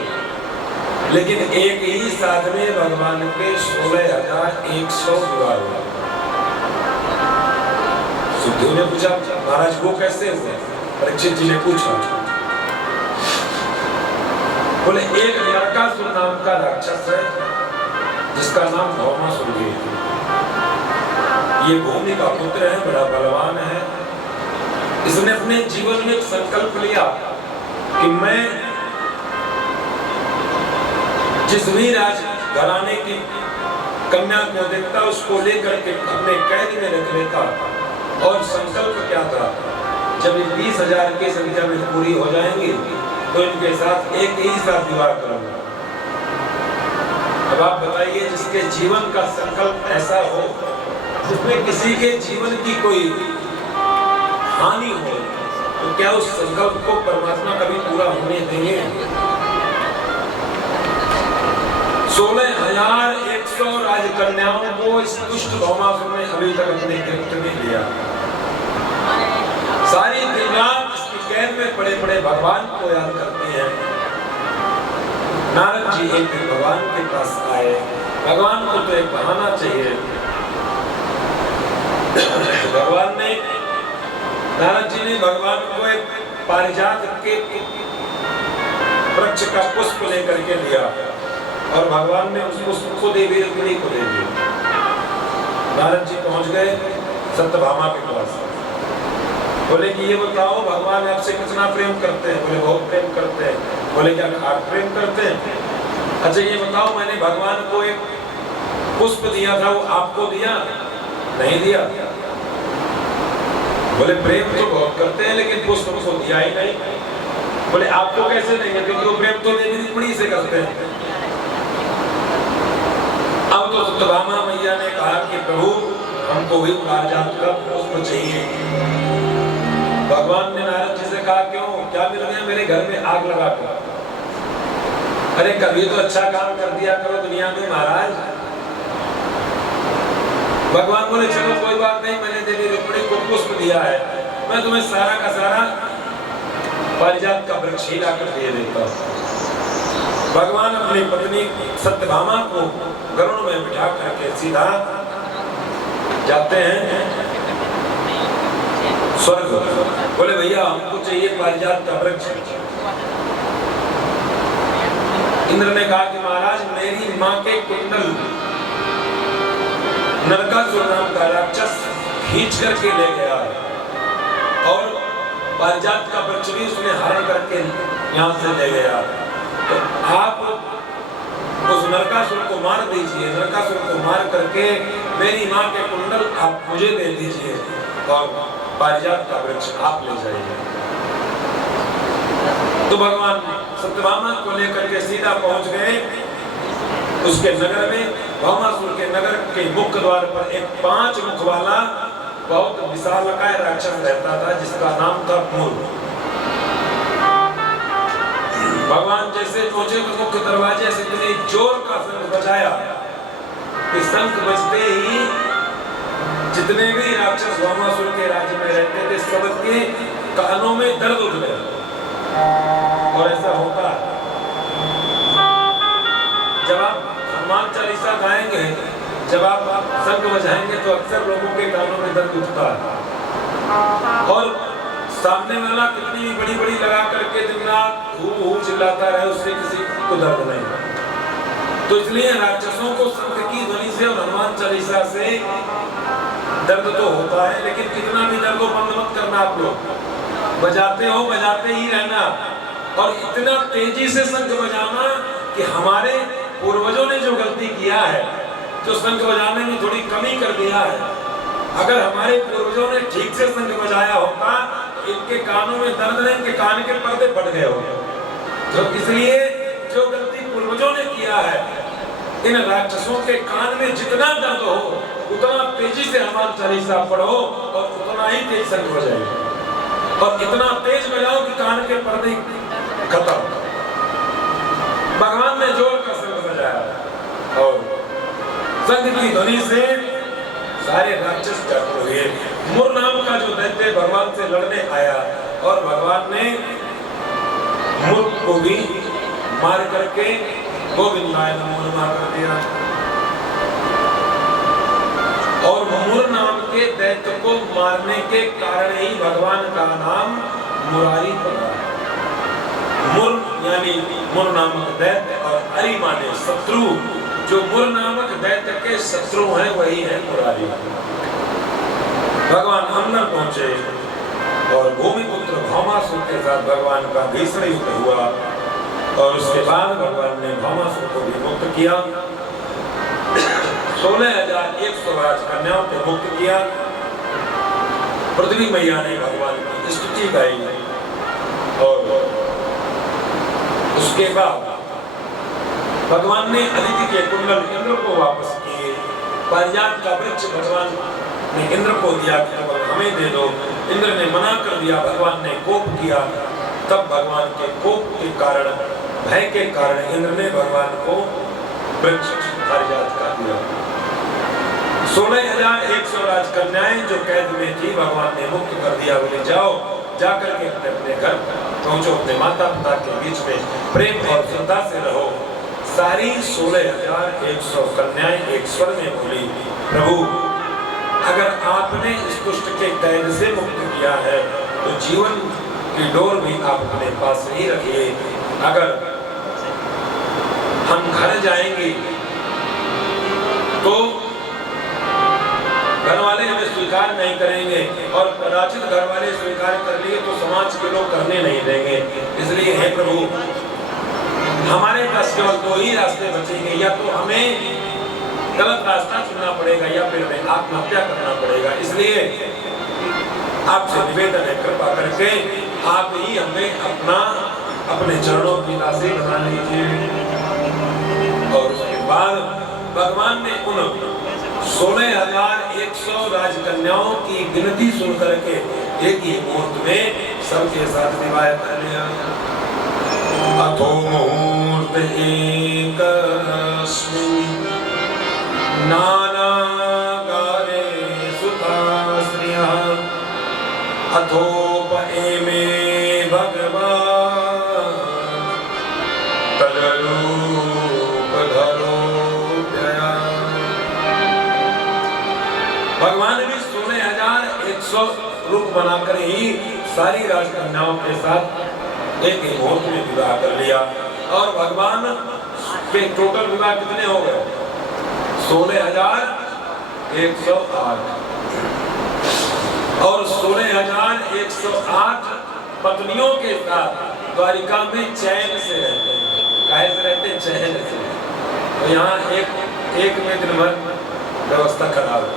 लेकिन एक ही साथ में भगवान के 16,100 विवाह हुए। सुखदेव ने पूछा, महाराज वो कैसे हुए? परीक्षित जी ने पूछा। बोले एक नरकासुर नाम का राक्षस है जिसका नाम भौमासुर है। ये भूमि का पुत्र है, बड़ा बलवान है। इसने अपने जीवन में एक संकल्प लिया कि मैं जिस भी राज घराने की कन्या को देखता उसको लेकर के अपने कैद में रख लेता। और संकल्प क्या था, जब 20,000 की संख्या में पूरी हो जाएंगी तो इनके साथ एक ही साथ विवाह करूंगा। अब आप बताइए, जिसके जीवन का संकल्प ऐसा हो जिसमें किसी के जीवन की कोई हानि हो, तो क्या उस संकल्प को परमात्मा कभी पूरा होने देंगे? 16,100 राजकन्याओं को इस दुष्ट भौमासुर ने अभी तक अपने गिरफ्त में लिया। सारी रात इसकी कैद में पड़े पड़े भगवान को याद करते हैं। नारद जी एक दिन भगवान के पास आए। भगवान को तो एक बहाना चाहिए। भगवान ने, नारद जी ने भगवान को एक पारिजात के वृक्ष का पुष्प लेकर के दिया और भगवान ने उस पुष्प को देवी रुक्मिणी को दे दिया। नारद जी पहुंच गए सत्यभामा के पास। बोले कि ये बताओ भगवान आपसे कितना प्रेम करते हैं? बोले बहुत प्रेम करते हैं। बोले क्या आप प्रेम करते हैं? अच्छा ये बताओ, मैंने भगवान को एक पुष्प दिया था, वो आपको दिया? नहीं दिया। बोले प्रेम तो बहुत करते हैं लेकिन पुष्प को दिया ही नहीं। बोले आपको कैसे देंगे, क्योंकि वो प्रेम तो देवी रुक्मिणी से करते हैं। अब तो सत्यभामा मैया ने कहा कि प्रभु हमको भी पारिजात का पुष्प चाहिए। भगवान ने नारद जी से कहा क्यों, क्या मिल गया मेरे घर में आग लगा कर? अरे कभी तो अच्छा काम कर दिया करो दुनिया में महाराज। भगवान बोले चलो कोई बात नहीं, मैंने देवी रुक्मिणी को पुष्प दिया है, मैं तुम्हें सारा का सारा पारिजात का वृक्ष ही लाकर दे देता हूं। भगवान अपनी पत्नी सत्यभामा को गरुड़ में बिठा करके सीधा जाते हैं स्वर्ग। बोले भैया हमको चाहिए पारिजात का वृक्ष। इंद्र ने कहा कि महाराज मेरी माँ के कुंडल नरकासुर नाम का राक्षस खींच करके ले गया और पारिजात का वृक्ष भी उसने हरण करके यहाँ से ले गया। तो आप उस नरकासुर को मार दीजिए, नरकासुर को मार करके मेरी माँ के कुंडल आप मुझे दे दीजिए और पारिजात का वृक्ष आप ले जाइए। तो भगवान सत्यभामा को लेकर के सीधा पहुंच गए उसके नगर में। भामासुर के नगर के मुख्य द्वार पर एक 5 मुख वाला बहुत विशालकाय राक्षस रहता था जिसका नाम था मूर। भगवान जैसे पहुंचे तो मुख्य दरवाजे से इतने जोर का शंख बजाया कि शंख बजते ही जितने भी राक्षस भामासुर के राज्य में रहते थे सबके कानों में दर्द उठ गया। और ऐसा होता है जब आप हनुमान चालीसा गाएंगे, जब आप शंख बजाएंगे तो अक्सर लोगों के कानों में दर्द उठता है। और सामने वाला कितनी भी बड़ी बड़ी लगा करके दिन रात हू चिल्लाता रहे उससे किसी को दर्द नहीं। तो इसलिए राक्षसों को शंख की ध्वनि से और हनुमान चालीसा से दर्द तो होता है, लेकिन कितना भी दर्द हो बंद मत करना। आप लोग बजाते हो बजाते ही रहना और इतना तेजी से शंख बजाना कि हमारे पूर्वजों ने जो गलती किया है, जो शंख बजाने में थोड़ी कमी कर दिया है, अगर हमारे पूर्वजों ने ठीक से शंख बजाया होता तो इनके कानों में दर्द नहीं, इनके कान के पर्दे फट गए होंगे। तो इसलिए जो गलती पूर्वजों ने किया है, इन राक्षसों के कान में जितना दर्द हो उतना तेजी से हनुमान चालीसा पढ़ो और उतना ही तेज शंख बजाइए और इतना तेज बजाओ कि कान के पर्दे खत्म। भगवान ने जोर का शंख बजाया और शंख की ध्वनि से सारे राक्षस डर हुए। मूर नाम का जो दैत्य भगवान से लड़ने आया और भगवान ने मूर को भी मार करके गोविंदाय नमो नमः कर दिया। और मूर नाम के दैत्य को मारने के कारण ही भगवान का नाम मुरारी पड़ा। मूर यानी मूर नामक दैत्य और अरि माने शत्रु। जो मूर नामक दैत्य के शत्रु हैं वही है मुरारी। भगवान अंदर पहुंचे और भूमिपुत्र भामासुर के साथ भगवान का भीषण युद्ध हुआ और उसके बाद भगवान ने भामासुर को भी मुक्त किया। 16,100 राजकन्याओं को मुक्त किया। पृथ्वी मैया ने भगवान की स्तुति गाई और उसके बाद भगवान ने अदिति के कुंडल इंद्र को वापस किए। पारिजात का वृक्ष भगवान ने इंद्र को दिया कि हमें दे दो। इंद्र ने मना कर दिया, भगवान ने कोप किया। तब भगवान के कोप के कारण, भय के कारण इंद्र ने भगवान को वृक्ष पारिजात का दिया। 16,100 राजकन्याएं जो कैद में थी भगवान ने मुक्त कर दिया। बोले जाओ, जाकर के अपने घर पहुंचो, अपने माता पिता के बीच में प्रेम और श्रद्धा से रहो। सारी 16,100 कन्याएं एक स्वर में बोली, प्रभु अगर आपने इस दुष्ट के कैद से मुक्त किया है तो जीवन की डोर भी आप अपने पास ही रखिए। अगर हम घर जाएंगे तो घर वाले हमें स्वीकार नहीं करेंगे और कदाचित घर वाले स्वीकार कर लिए तो समाज के लोग करने नहीं देंगे। इसलिए हे प्रभु हमारे पास केवल 2 ही रास्ते बचेंगे, या तो हमें गलत रास्ता चुनना पड़ेगा या फिर हमें आत्महत्या करना पड़ेगा। इसलिए आपसे निवेदन है, कृपा करके आप ही हमें अपने चरणों की दासी बना लीजिए। और उसके बाद भगवान ने उन 16,100 राजकन्याओं की गिनती सुन करके एक ही मुहूर्त में सबके साथ विवाह कर लिया। अथो मुहूर्त एकस्मिन् नानाकारे सुतास्त्रियः अथोपएमे भगवान् तदरूपधरोऽप्यया। भगवान ने भी 16,100 रूप बनाकर ही सारी राजकन्याओं के साथ एक ही मुहूर्त में विवाह कर लिया। और भगवान के टोटल विवाह कितने हो गए? 16,108। और 16,108 पत्नियों के साथ द्वारिका में चैन से रहते हैं। काहे से रहते हैं? चैन से। तो यहाँ एक में दिन भर व्यवस्था खराब है।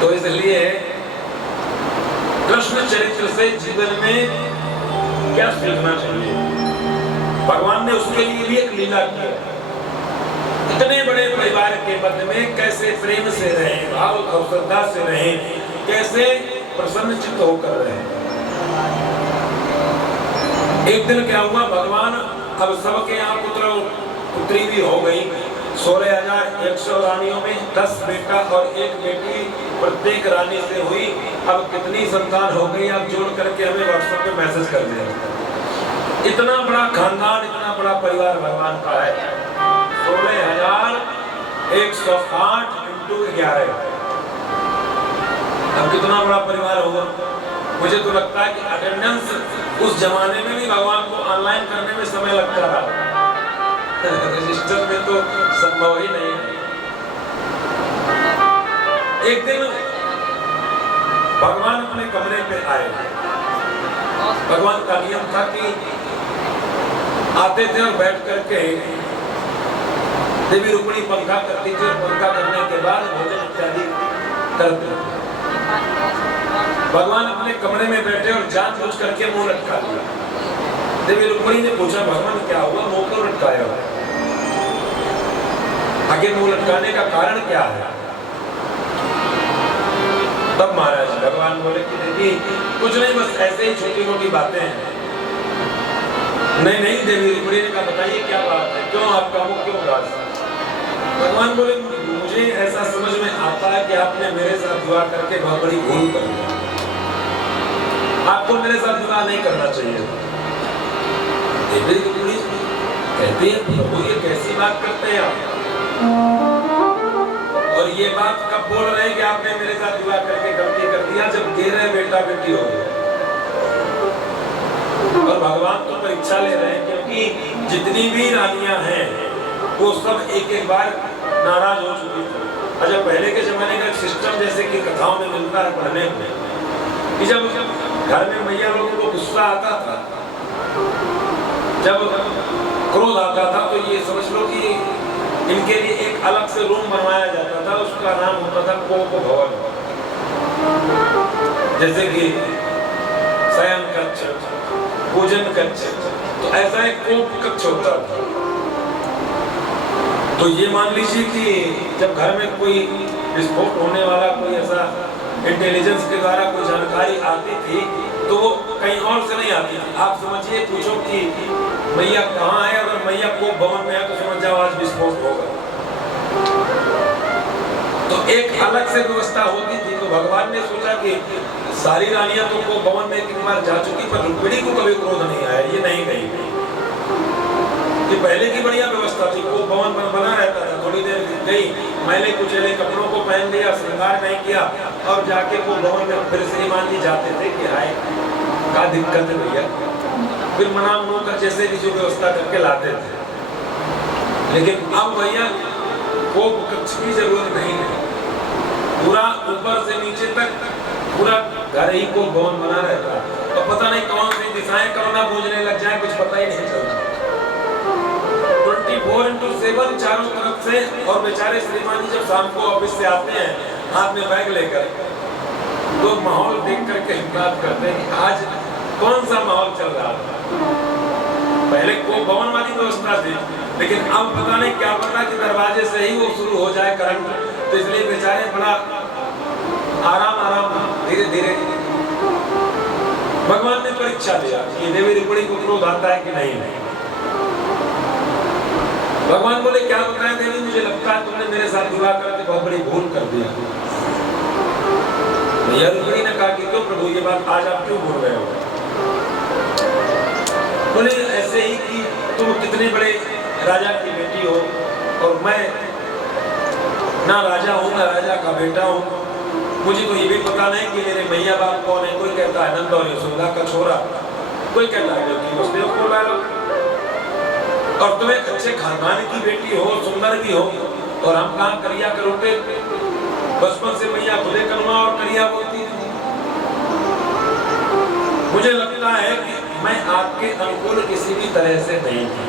तो इसलिए कृष्ण चरित्र से जीवन में क्या सीखना चाहिए? भगवान ने उसके लिए भी एक लीला की है। इतने बड़े परिवार के मध्य में कैसे प्रेम से रहें, भाव और श्रद्धा से रहें, कैसे प्रसन्न चित्त होकर रहें। एक दिन क्या हुआ, भगवान अब सबके यहाँ पुत्र पुत्री भी हो गई। 16,100 रानियों में 10 बेटा और 1 बेटी प्रत्येक रानी से हुई। अब कितनी संतान हो गई आप जोड़ करके हमें व्हाट्सएप पे मैसेज कर दें। इतना बड़ा खानदान, इतना बड़ा परिवार भगवान का है। 16,108 × 11। अब कितना बड़ा परिवार होगा। मुझे तो लगता है कि अटेंडेंस उस जमाने में भी भगवान को ऑनलाइन करने में समय लगता था। रजिस्टर में तो संभव ही नहीं है। एक दिन भगवान अपने कमरे पे आए। भगवान का नियम था कि आते थे और बैठ करके देवी रुक्मिणी पंखा करती थी। पंखा करने के बाद भोजन इत्यादि करते थे। भगवान अपने कमरे में बैठे और जानबूझ करके मुंह लटका दिया। देवी रुक्मिणी ने पूछा, भगवान क्या हुआ, मुंह क्यों लटकाया हुआ? आगे मुंह लटकाने का कारण क्या है? तब महाराज भगवान बोले कि देवी कुछ नहीं, बस ऐसे ही छोटी मोटी बातें हैं। नहीं देवी रुक्मिणी ने कहा, बताइए क्या बात है, क्यों आपका मुख क्यों उदास? भगवान बोले, मुझे ऐसा समझ में आता है कि आपने मेरे साथ विवाह करके बहुत बड़ी भूल कर दी। आपको मेरे साथ विवाह नहीं करना चाहिए। देवी रुक्मिणी कहती है, प्रभु ये कैसी बात करते हैं आप? और ये बात कब बोल रहे हैं कि आपने मेरे साथ विवाह करके गलती कर दिया? जब 13 बेटा बेटी हो गए। और भगवान तो परीक्षा ले रहे हैं, क्योंकि जितनी भी रानियां हैं वो सब एक बार नाराज हो चुकी थी। अच्छा, पहले के जमाने का सिस्टम जैसे कि कथाओं में मिलता है पढ़ने में, कि जब घर में मैया लोगों को गुस्सा आता था, जब क्रोध आता था, तो ये समझ लो कि इनके लिए एक अलग से रूम बनवाया जाता था। उसका नाम होता था कोप भवन। जैसे कि शयन कक्ष, पूजन कक्ष, तो ऐसा एक कोप कक्ष होता था। तो ये मान लीजिए कि जब घर में कोई विस्फोट होने वाला, कोई ऐसा इंटेलिजेंस के द्वारा कोई जानकारी आती थी, तो वो कहीं और से नहीं आती थी। आप समझिए, पूछो कि मैया कहाँ है, अगर मैया कोप भवन में है तो समझ जाओ आज विस्फोट होगा। तो एक अलग से व्यवस्था होती थी। तो भगवान ने सोचा कि सारी रानियां तो कोप भवन में एक बार जा चुकी, पर रुक्मिणी को कभी क्रोध नहीं आया। ये नहीं गई कि पहले की बढ़िया व्यवस्था थी, कोप भवन बना रहता था। थोड़ी देर गई, मैले कुचेले कपड़ों को पहन लिया, श्रृंगार नहीं किया, और जाके कोप भवन में फिर श्रीमान जी जाते थे कि हाय क्या दिक्कत है भैया, फिर मना कर जैसे भी जो व्यवस्था करके लाते थे। लेकिन अब भैया कोप कक्ष की जरूरत नहीं है। पूरा ऊपर से नीचे तक पूरा घर ही कोप भवन बना रहता है। तो पता नहीं कौन सी दिशाएं करना बूझने लग जाए, कुछ पता ही नहीं चलता। 24/7 चारों तरफ से। और बेचारे श्रीमान जी जब शाम को ऑफिस से आते हैं हाथ में बैग लेकर, तो माहौल देख करके हम बात करते हैं कि आज कौन सा माहौल चल रहा है। पहले को भवन वाली व्यवस्था थी, लेकिन अब पता नहीं क्या पता कि दरवाजे से ही वो शुरू हो जाए करंट, तो इसलिए बेचारे बड़ा आराम धीरे धीरे। भगवान ने परीक्षा दिया कि देवी रुक्मिणी को क्रोध आता है कि नहीं। भगवान बोले क्या बताया देवी, मुझे लगता है तुमने मेरे साथ विवाह करके बहुत बड़ी भूल कर दिया। रुक्मिणी ने कहा कि क्यों प्रभु ये बात आज आप क्यों बोल रहे हो। बोले ऐसे ही कि तुम कितने बड़े राजा की बेटी हो और मैं ना राजा हूँ ना राजा का बेटा हूँ। मुझे तो ये भी पता नहीं कि मेरे मैया बाप कौन है। कोई कहता है नंद और यशोदा का छोरा, कोई कहता है कि वसुदेव को ला लो। और तुम एक अच्छे खानदान की बेटी हो, सुंदर भी हो, और हम कहाँ करिया करोगे। बचपन से मैया खुदे कलमा और करिया बोलती थी। मुझे लगता है कि मैं आपके अनुकूल किसी भी तरह से नहीं थी,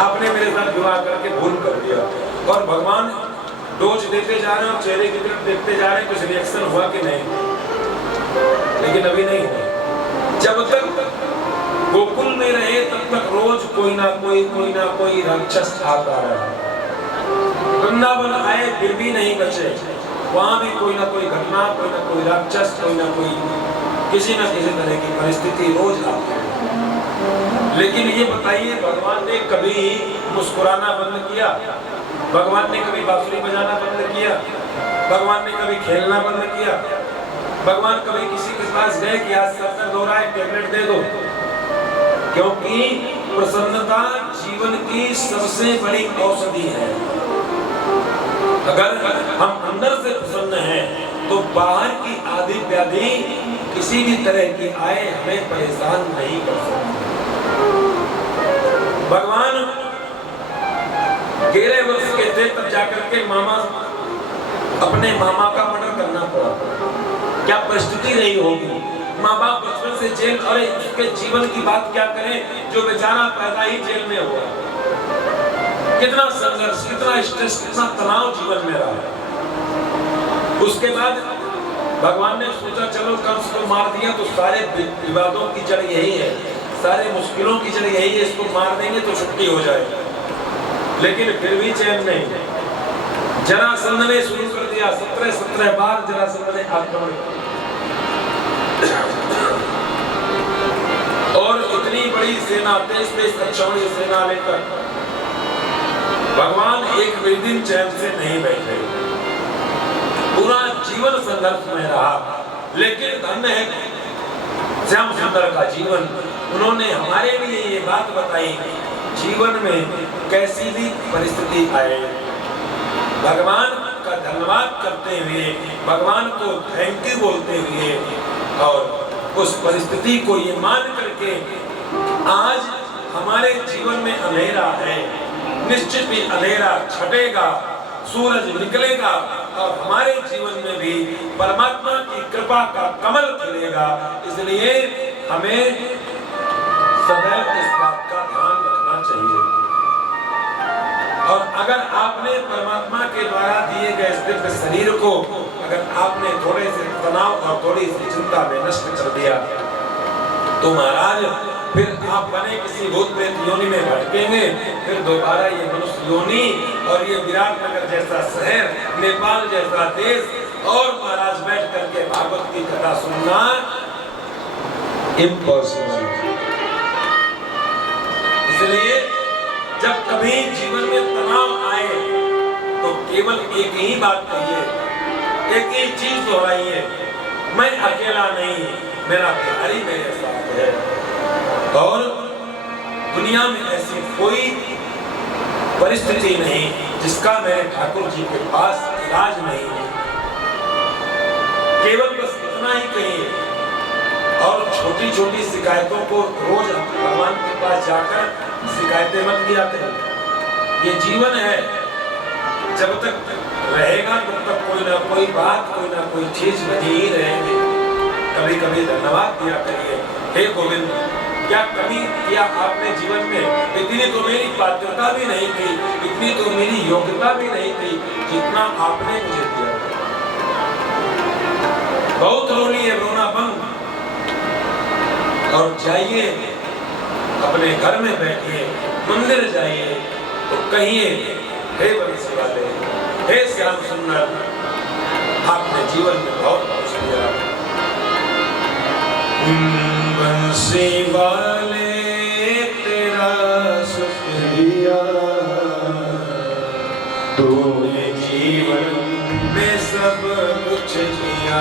आपने मेरे साथ विवाह करके भूल कर दिया। और भगवान डोज देते जा रहे हैं और चेहरे की तरफ देखते जा रहे हैं कुछ रिएक्शन हुआ कि नहीं, लेकिन अभी नहीं हुआ। जब तक गोकुल में रहे तब तक रोज कोई ना कोई राक्षस आता रहा। वृंदावन आए फिर भी नहीं बचे, वहां भी कोई ना कोई घटना, कोई ना कोई राक्षस, कोई ना कोई किसी न किसी तरह की परिस्थिति रोज आती है। लेकिन ये बताइए, भगवान ने कभी मुस्कुराना बंद किया? भगवान ने कभी बांसुरी बजाना बंद किया? भगवान ने कभी खेलना बंद किया? भगवान कभी किसी के पास गए कि आज सर दर्द हो रहा है टैबलेट दे दो? क्योंकि प्रसन्नता जीवन की सबसे बड़ी औषधि है। अगर हम अंदर से प्रसन्न हैं तो बाहर की आदि व्याधि किसी भी तरह की आए हमें परेशान नहीं कर सकती। भगवान 13 वर्ष के थे तब जाकर के अपने मामा का मर्डर करना पड़ा। क्या परिस्थिति रही होगी। माँ बाप बचपन से जेल, और उसके जीवन की बात क्या करें जो बेचारा पैदा ही जेल में हुआ। कितना संघर्ष, कितना स्ट्रेस, कितना तनाव जीवन में रहा। उसके बाद भगवान ने सोचा चलो कंस को मार दिया तो सारे विवादों की जड़ यही है, सारे मुश्किलों की जड़ यही है, इसको मार देंगे तो छुट्टी हो जाएगी। लेकिन फिर भी चैन नहीं। जरासंध ने शुरू कर दिया, 17 बार जरासंध ने आक्रमण, और इतनी बड़ी सेना, 23 अक्षौणी सेना लेकर भगवान एक भी दिन चैन से नहीं बैठे। पूरा जीवन संघर्ष में रहा। लेकिन धन्य है श्याम सुंदर का जीवन। उन्होंने हमारे लिए ये बात बताई, जीवन में कैसी भी परिस्थिति आए, भगवान का धन्यवाद करते हुए, भगवान को थैंक यू बोलते हुए, और उस परिस्थिति को ये मान करके आज हमारे जीवन में अंधेरा है, निश्चित ही अंधेरा छटेगा, सूरज निकलेगा और हमारे जीवन में भी परमात्मा की कृपा का कमल खिलेगा। इसलिए हमें सदैव इस बात का ध्यान रखना चाहिए। और अगर आपने परमात्मा के द्वारा दिए गए दिव्य शरीर को अगर आपने थोड़े से तनाव और थोड़ी सी चिंता में नष्ट कर दिया तो महाराज फिर आप बने किसी भूत प्रेत योनि में भटकेंगे, फिर दोबारा ये मनुष्य योनि और ये विराटनगर जैसा शहर, नेपाल जैसा देश और महाराज बैठ करके भागवत की कथा सुनना इम्पॉसिबल। इसलिए जब कभी जीवन में तनाव आए तो केवल एक ही बात कहिए, एक ही चीज दोहराइए, मैं अकेला नहीं, मेरा बिहारी मेरे साथ है। और दुनिया में ऐसी कोई परिस्थिति नहीं जिसका मेरे ठाकुर जी के पास इलाज नहीं है। केवल बस इतना ही कहिए और छोटी छोटी शिकायतों को रोज भगवान के पास जाकर शिकायतें मत किया करें। ये जीवन है, जब तक रहेगा तब तक कोई ना कोई बात, कोई ना कोई चीज बनी ही रहेगी। कभी कभी धन्यवाद दिया करिए, हे गोविंद क्या कभी किया आपने जीवन में, इतनी तो मेरी पात्रता भी नहीं थी, इतनी तो मेरी योग्यता भी नहीं थी जितना आपने मुझे दिया। बहुत रो लिए, रोना बंद, और जाइए अपने घर में बैठिए, मंदिर जाइए तो कहिए, हे बंसी वाले, हे श्याम सुंदर, आपने जीवन में बहुत कुछ दिया। बंसी वाले तेरा शुक्रिया, तूने जीवन में सब कुछ दिया।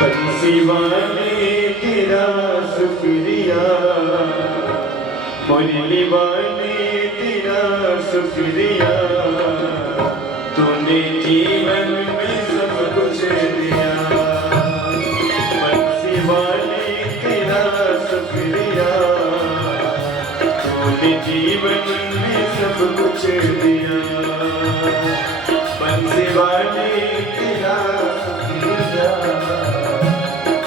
बंसी वाले तेरा शुक्रिया, मुरली वाले तेरा शुक्रिया, तूने जीवन में सब कुछ दिया। बंसी वाले तेरा शुक्रिया, तूने जीवन में सब कुछ दिया। बंसी वाले तेरा शुक्रिया,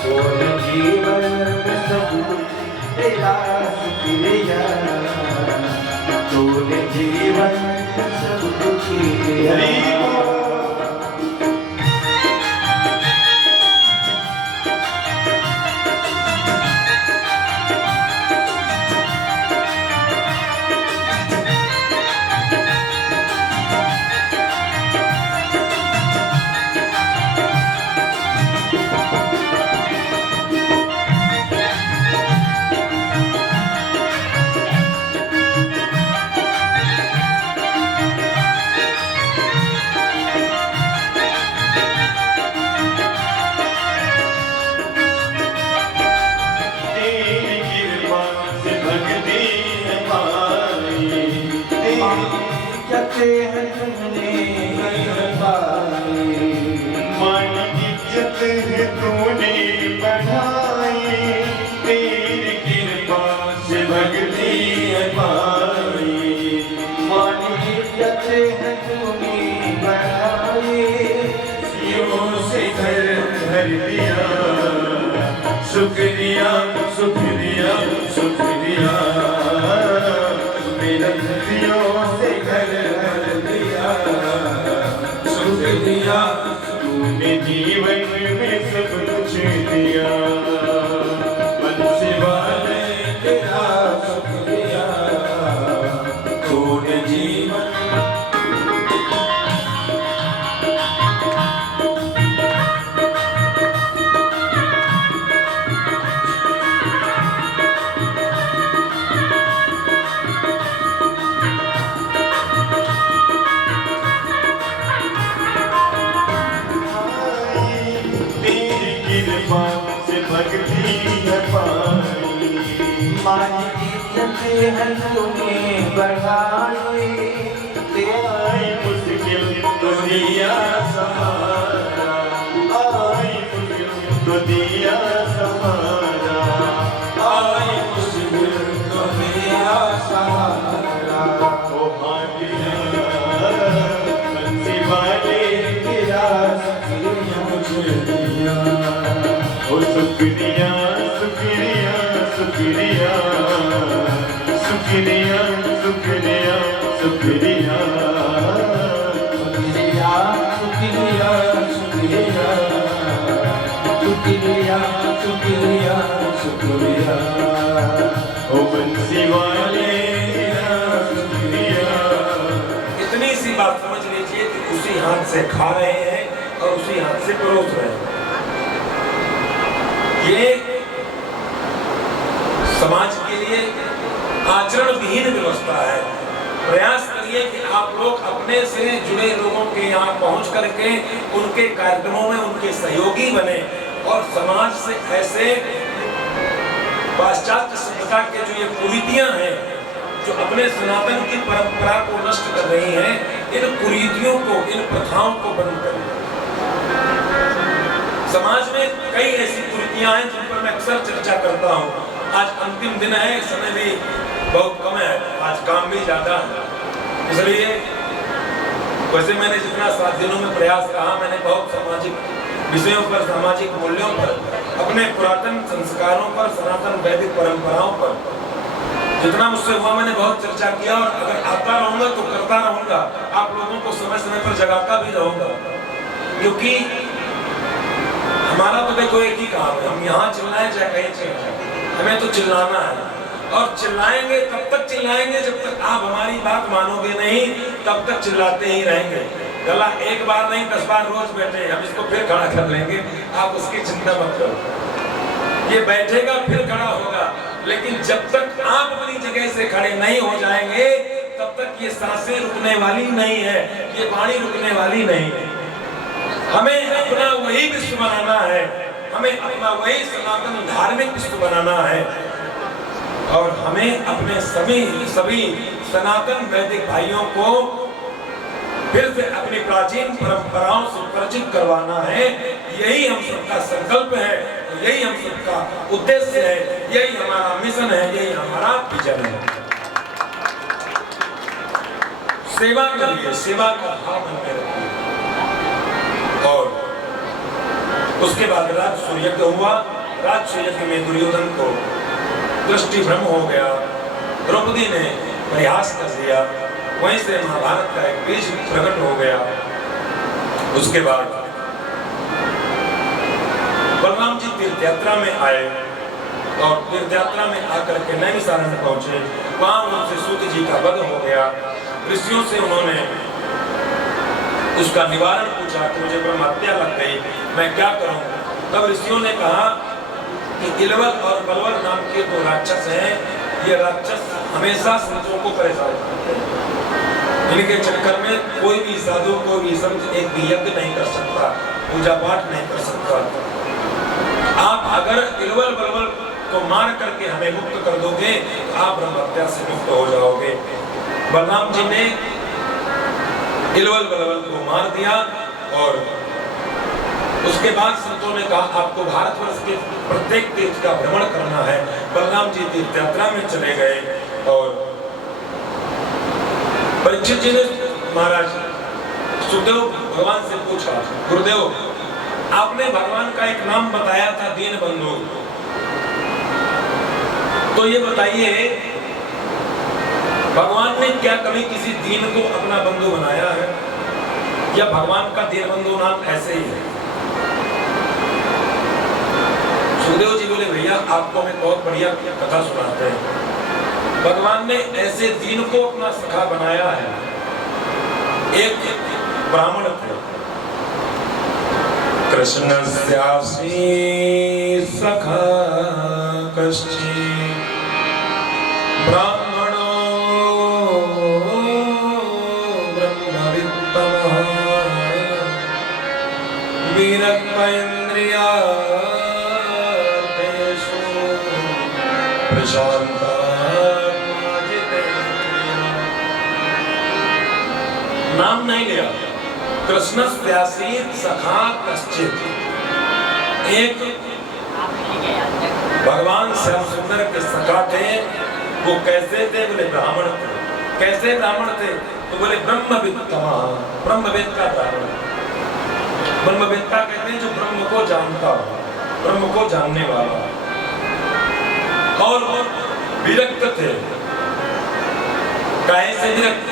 तूने जीवन में सब कुछ तेरा शुक्रिया, तूने जीवन में सब कुछ दिया। तूने बढ़ाई, तेरी कृपा से भक्ति पाई। मानी जते हैं तूने बढ़ाई, सीओं से घर भर दिया। शुक्रिया शुक्रिया शुक्रिया, मेरे दियों से घर भर दिया। शुक्रिया तूने जीवन में सब कुछ दिया। बंसी वाले तेरा शुक्रिया, तूने जीवन बढ़ाई, आई मुश्किल दुनिया सहारा, आई मुश्किल दुनिया सहारा, आई मुश्किल दुनिया सहारा। ओ हादिया बंसी वाले तेरा शुक्रिया मुझे दिया। ओ शुक्रिया शुक्रिया शुक्रिया शुक्रिया शुक्रिया शुक्रिया शुक्रिया शुक्रिया शुक्रिया शुक्रिया शुक्रिया। ओ बंसी वाले शुक्रिया। इतनी सी बात समझ लीजिए कि उसी हाथ से खा रहे हैं और उसी हाथ से परोस रहे हैं। ये समाज के लिए आचरण विहीन व्यवस्था है। प्रयास करिए कि आप लोग अपने से जुड़े लोगों के यहाँ पहुंच करके उनके कार्यक्रमों में उनके सहयोगी बने और समाज से ऐसे पाश्चात्य सभ्यता के जो ये कुरीतियां हैं, जो अपने सनातन की परंपरा को नष्ट कर रही हैं, इन कुरीतियों को, इन प्रथाओं को बंद करें। समाज में कई ऐसी कुरीतियां हैं जिन पर मैं अक्सर चर्चा करता हूँ। आज अंतिम दिन है, समय भी बहुत कम है, आज काम भी ज्यादा है, इसलिए वैसे मैंने जितना 7 दिनों में प्रयास कहा, मैंने बहुत सामाजिक विषयों पर, सामाजिक मूल्यों पर, अपने पुरातन संस्कारों पर, सनातन वैदिक परंपराओं पर जितना मुझसे हुआ मैंने बहुत चर्चा किया। और अगर आता रहूंगा तो करता रहूंगा, आप लोगों को समय समय पर जगाता भी रहूंगा, क्योंकि हमारा तो देखो एक ही काम है, हम यहाँ चिल्लाएं चाहे कहीं चिल्लाएं, हमें तो चिल्लाना है। और चिल्लाएंगे तब तक चिल्लाएंगे जब तक आप हमारी बात मानोगे नहीं, तब तक चिल्लाते ही रहेंगे। गला एक बार नहीं 10 बार रोज बैठे, हम इसको फिर खड़ा कर लेंगे, आप उसकी चिंता मत करो। ये बैठेगा फिर खड़ा होगा, लेकिन जब तक आप अपनी जगह से खड़े नहीं हो जाएंगे तब तक ये सांसें रुकने वाली नहीं है, ये वाणी रुकने वाली नहीं है। हमें अपना वही विश्व बनाना है, हमें अपना वही सनातन धार्मिक विश्व बनाना है, और हमें अपने सभी सनातन वैदिक भाइयों को फिर से अपनी प्राचीन परंपराओं से परिचित करवाना है। यही हम सबका संकल्प है, यही हम सबका उद्देश्य है, यही हमारा मिशन है, यही हमारा विजन है। सेवा करिए, सेवा का भाव मन में रखिए। और उसके बाद राजसूय यज्ञ हुआ। राजसूय यज्ञ में दुर्योधन को दृष्टि भ्रम हो गया, द्रौपदी ने प्रयास कर दिया, वहीं से महाभारत का एक बीज प्रकट हो गया। उसके बाद बलराम जी तीर्थ यात्रा में आए और तीर्थ यात्रा में आकर के नैमिषारण्य पहुंचे। वहां उनसे सूत जी का वध हो गया। ऋषियों से उन्होंने उसका निवारण पूछा कि मुझे ब्रह्म हत्या लग गई, मैं क्या करूं? तब ऋषियों ने कहा कि इलवल और बलवर नाम के दो राक्षस हैं, ये राक्षस हमेशा संतों को परेशान करते हैं। इनके चक्कर में कोई भी साधु, कोई भी संत एक भी यज्ञ नहीं कर सकता, पूजा पाठ नहीं कर सकता। आप अगर इलवल बलवर को मार करके हमें मुक्त कर दोगे तो आप ब्रह्म हत्या से मुक्त हो जाओगे। बलराम जी ने इलवल बलवल को मार दिया और उसके बाद संतों ने कहा आपको भारतवर्ष के प्रत्येक तीर्थ का भ्रमण करना है। बलराम जी तीर्थ यात्रा में चले गए और परीक्षित जी ने महाराज सुखदेव भगवान से पूछा, गुरुदेव आपने भगवान का एक नाम बताया था दीन बंधु, तो ये बताइए भगवान ने क्या कभी किसी दीन को अपना बंधु बनाया है, या भगवान का दीन बंधु नाम ऐसे ही है? सुखदेव जी बोले भैया आपको मैं बहुत बढ़िया कथा सुनाते हैं। भगवान ने ऐसे दीन को अपना सखा बनाया है। एक ब्राह्मण थे, कृष्णस्यासि सखा कश्चित् ब्राह्मणो ब्रह्मवित्तमः विरक्ता इन्द्रियार्थेषु प्रशान्तात्मा जितेन्द्रियः। नाम नहीं लिया, कृष्णस्यासि सखा कश्चित्। एक भगवान श्याम सुंदर के सखा थे। वो कैसे थे? बोले ब्राह्मण थे। कैसे ब्राह्मण थे? तो बोले ब्रह्मवित्तमः, ब्रह्मवेत्ता ब्राह्मण। ब्रह्मवेत्ता कहते हैं जो ब्रह्म को जानता हो, ब्रह्म को जानने वाला। और विरक्त थे। काहे से विरक्त?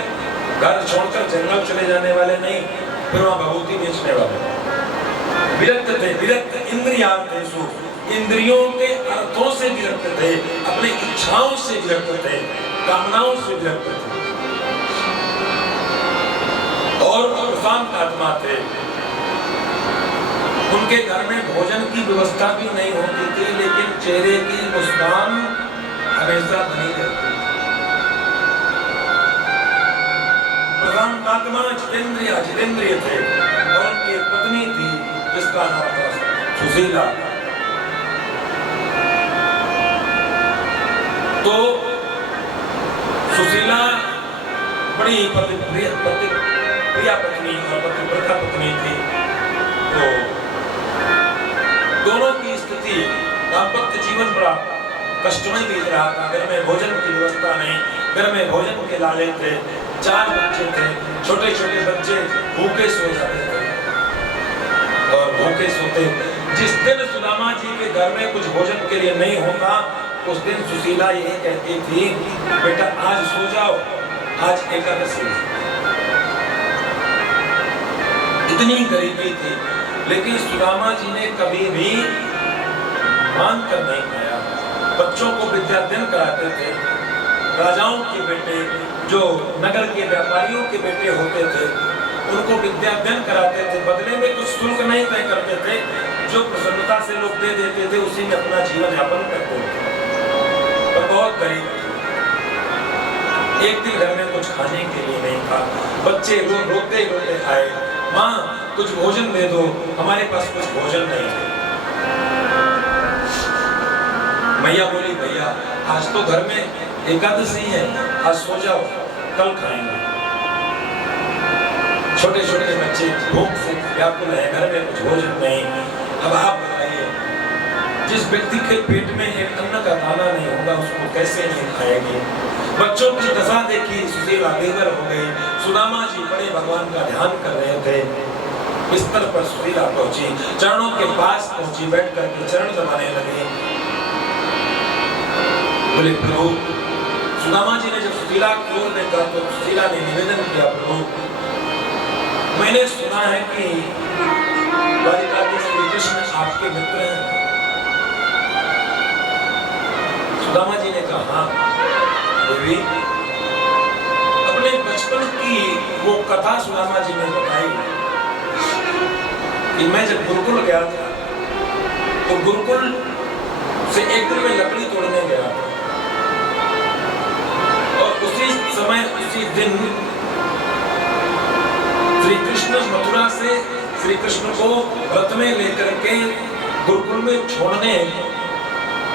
घर छोड़कर जंगल चले जाने वाले नहीं, फिर वहां भभूति बेचने वाले। विरक्त थे, विरक्त इंद्रियार्थेषु, इंद्रियों के अर्थों से विरक्त थे, अपनी इच्छाओं से विरक्त थे, कामनाओं से विरक्त थे, और प्रशांत आत्मा थे। उनके घर में भोजन की व्यवस्था भी नहीं होती थी, लेकिन चेहरे की मुस्कान हमेशा बनी रहती थी। प्रशांत आत्मा जितेंद्रिय थे, और उनकी पत्नी थी जिसका नाम था सुशीला। तो सुशीला बड़ी प्रिया पत्नी और पतिव्रता पत्नी थी। तो दोनों की स्थिति दाम्पत्य जीवन बड़ा कष्टमय बीत रहा था। घर में भोजन की व्यवस्था नहीं, घर में भोजन के लाले थे, 4 बच्चे थे, छोटे छोटे बच्चे भूखे सो जाते थे और भूखे सोते। जिस दिन सुदामा जी के घर में कुछ भोजन के लिए नहीं होता, उस दिन सुशीला यही कहती थी, बेटा आज सो जाओ, आज एकादशी। इतनी गरीबी थी, लेकिन सुदामा जी ने कभी भी मांग कर नहीं खाया। बच्चों को विद्याध्ययन कराते थे। राजाओं के बेटे, जो नगर के व्यापारियों के बेटे होते थे, उनको विद्याध्ययन कराते थे। बदले में कुछ शुल्क नहीं तय करते थे, जो प्रसन्नता से लोग दे देते थे, उसी में अपना जीवन यापन करते थे। और बहुत गरीब थे। एक दिन घर में कुछ खाने के लिए नहीं था। बच्चे रोते रोते आए, माँ कुछ भोजन दे दो, हमारे पास कुछ भोजन नहीं है। मैया बोली, भैया आज तो घर में एकादशी है, आज सो जाओ, कल खाएंगे। छोटे छोटे बच्चे भूख से व्याकुल है, घर में कुछ भोजन नहीं। अब आप बताइए, जिस व्यक्ति के पेट में एक अन्न का दाना नहीं होगा, उसको कैसे नहीं खाएगी। बच्चों की दशा देखी, सुशीला बेघर हो गई। सुदामा जी बड़े भगवान का ध्यान कर रहे थे। बिस्तर पर सुशीला पहुंची, चरणों के पास पहुंची, बैठ करके चरण दबाने लगी। बोले, प्रभु। सुदामा जी ने जब सुशीला की ओर देखा तो सुशीला ने निवेदन किया, प्रभु मैंने सुना है कि द्वारिका के श्री कृष्ण आपके मित्र हैं। सुदामा जी ने कहा, हाँ देवी। अपने बचपन की वो कथा सुदामा जी ने बताई कि मैं जब गुरुकुल गया था, तो गुरुकुल से एक दिन में लकड़ी तोड़ने गया था, और उसी समय उसी दिन श्री कृष्ण मथुरा से श्री कृष्ण को रथ में लेकर के गुरुकुल में छोड़ने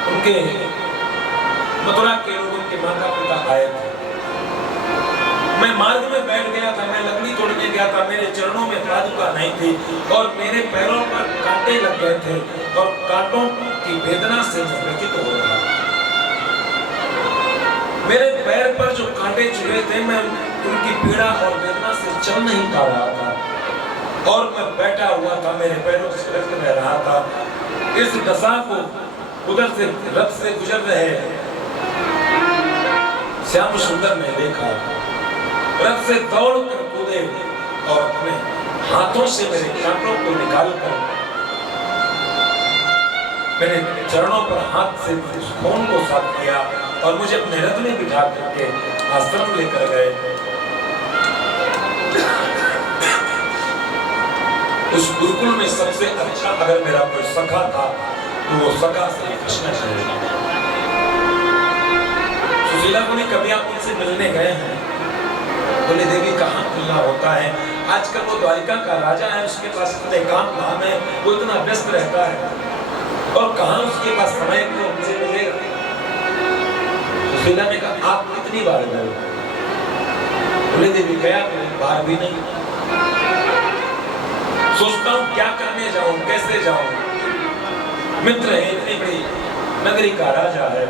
उनके मथुरा के लोग, उनके माता पिता आए थे। मैं मार्ग में बैठ गया था, मैं लकड़ी तोड़ने गया था, मेरे चरणों में पादुका नहीं थी और मेरे पैरों पर कांटे लग गए थे और कांटों की वेदना से मैं व्यथित हो रहा था। मेरे पैर पर जो कांटे चुभे थे, मैं उनकी पीड़ा और वेदना से चल नहीं पा रहा था और मैं बैठा हुआ था, मेरे पैरों से रक्त बह रहा था। इस दशा को उधर से रथ से गुजर रहे श्याम सुंदर ने देखा, रथ से दौड़ कर कूदे और अपने हाथों से मेरे कांटों को निकाल कर मेरे चरणों पर हाथ से खून को साफ किया और मुझे अपने रथ में बिठा करके आश्रम लेकर गए। उस गुरुकुल में सबसे अच्छा अगर मेरा कोई सखा था तो वो सखा श्री कृष्ण जी। सुशीला को कभी आप उनसे मिलने गए हैं? बोले, देवी कहाँ मिलना होता है, आजकल वो द्वारिका का राजा है, उसके पास इतने काम धाम है, वो इतना व्यस्त रहता है और कहाँ उसके पास समय को मुझे मिलेगा। सुशीला ने कहा, आप कितनी बार गए? बोले, देवी गया बार भी नहीं, सोचता हूँ क्या करने जाऊं, कैसे जाऊं। मित्र है, इतनी बड़ी नगरी का राजा है,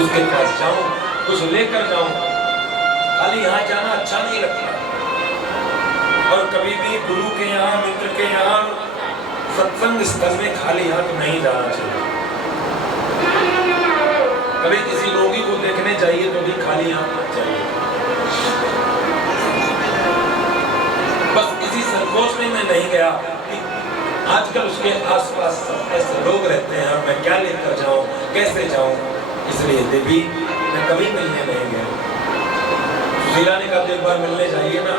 उसके पास जाऊं, कुछ लेकर जाऊं। खाली यहाँ जाना अच्छा नहीं लगता और कभी भी गुरु के यहाँ, मित्र के यहाँ, सत्संग स्थल में खाली हाथ नहीं जाना चाहिए। कभी किसी रोगी को देखने जाइए तो भी खाली हाथ मत जाइए। बस इसी संकोच में मैं नहीं गया कि आजकल उसके आसपास ऐसे लोग रहते हैं और मैं क्या लेकर जाऊं, कैसे जाऊं। इसलिए देवी मैं कभी मिलने नहीं गया। सुशीला ने कहा, एक बार मिलने जाइए ना।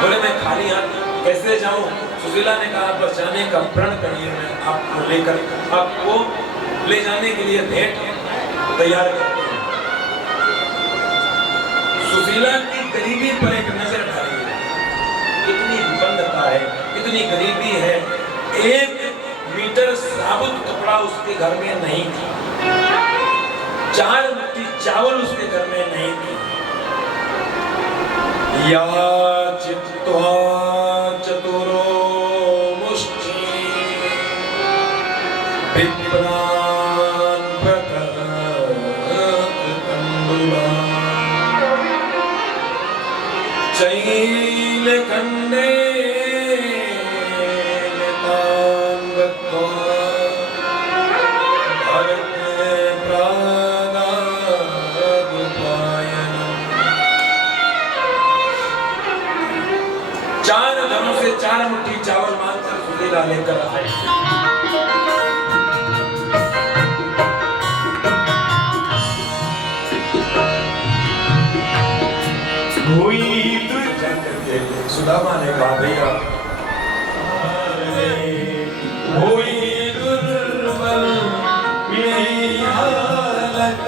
बोले, मैं खाली हाथ कैसे जाऊं? सुशीला ने कहा, बस जाने का प्रण करिए, मैं आपको लेकर, आपको ले जाने के लिए भेंट तैयार करते हैं। सुशीला की गरीबी पर एक नजर डालिए, कितनी विपन्नता है, कितनी गरीबी है। 1 मीटर साबुत कपड़ा उसके घर में नहीं थी, 4 मुट्ठी चावल उसके घर में नहीं थी। याचित्वा चतुरो मुष्टि विप्रान् प्रकर्त तण्डुलान् चैलखण्डे तान् गत्वा केला लेकर आए। सुदामा ने कहा भैया हुई दुर्बल मेरी हालत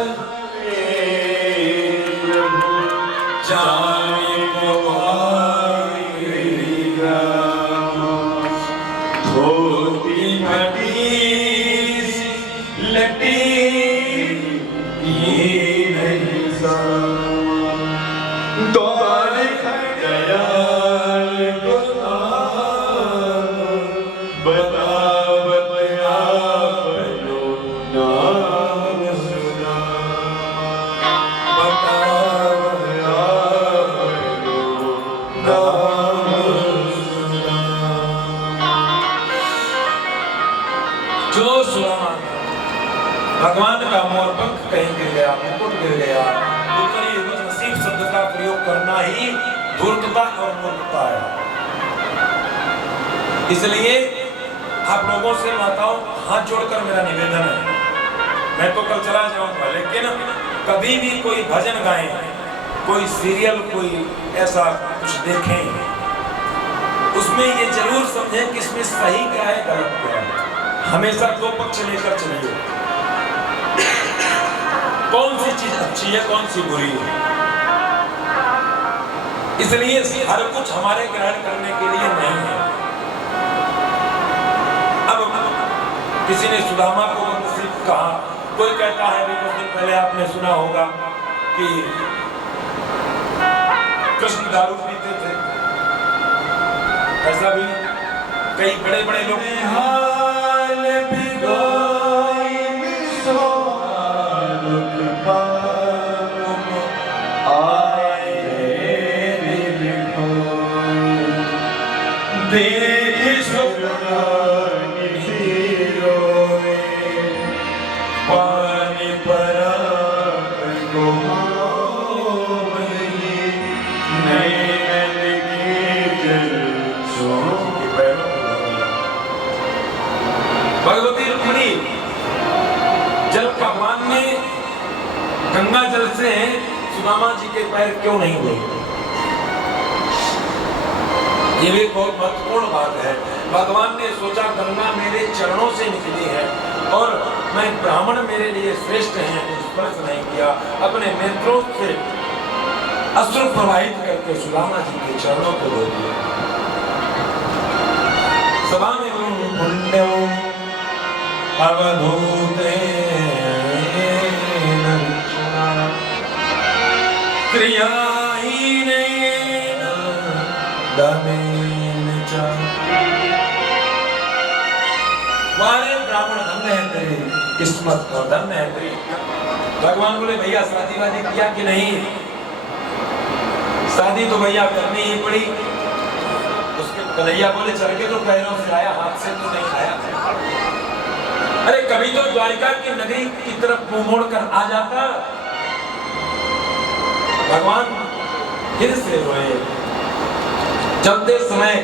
जाने को आएगा धोती फटी लटी ये नहीं भगवान का मोर पंख कहीं गिर गया, मुकुट गिर गया, तो कहीं नसीब शब्द का प्रयोग करना ही धूर्तता और मूर्खता है। इसलिए आप लोगों से माताओं हाथ जोड़कर मेरा निवेदन है, मैं तो कल चला जाऊंगा, लेकिन कभी भी कोई भजन गाएं, कोई सीरियल, कोई ऐसा कुछ देखें, उसमें ये जरूर समझें कि इसमें सही क्या है गलत क्या है। हमेशा दो पक्ष लेकर चलिए, कौन सी चीज अच्छी है कौन सी बुरी है। इसलिए हर कुछ हमारे ग्रहण करने के लिए नहीं है। अब किसी ने सुदामा को नसीब कहा, कोई कहता है भी कुछ दिन पहले आपने सुना होगा कि कृष्ण दारू पीते थे, ऐसा भी कई बड़े बड़े लोग भगवती रुक्मिणी जब भगवान ने गंगा जल से सुदामा जी के पैर क्यों नहीं धोए, ये भी बहुत महत्वपूर्ण बात है। भगवान ने सोचा गंगा मेरे चरणों से निकली है और मैं ब्राह्मण मेरे लिए श्रेष्ठ हैं, स्पर्श नहीं किया, अपने नेत्रों से अश्रु प्रवाहित करके सुदामा जी के चरणों को धो दिया। सभा में पुण्यो अवधूते क्रियाहीनेन दमेन च। वारे ब्राह्मण धन्य है तेरी किस्मत और धन्य है तेरी। भगवान बोले भैया शादी वादी किया कि नहीं? शादी तो भैया करनी ही पड़ी। उसके कन्हैया बोले चल के तो पैरों से आया, हाथ से तो नहीं आया। अरे कभी तो द्वारिका की नगरी की तरफ मुंह मोड़कर आ जाता। भगवान फिर से रोए। चलते समय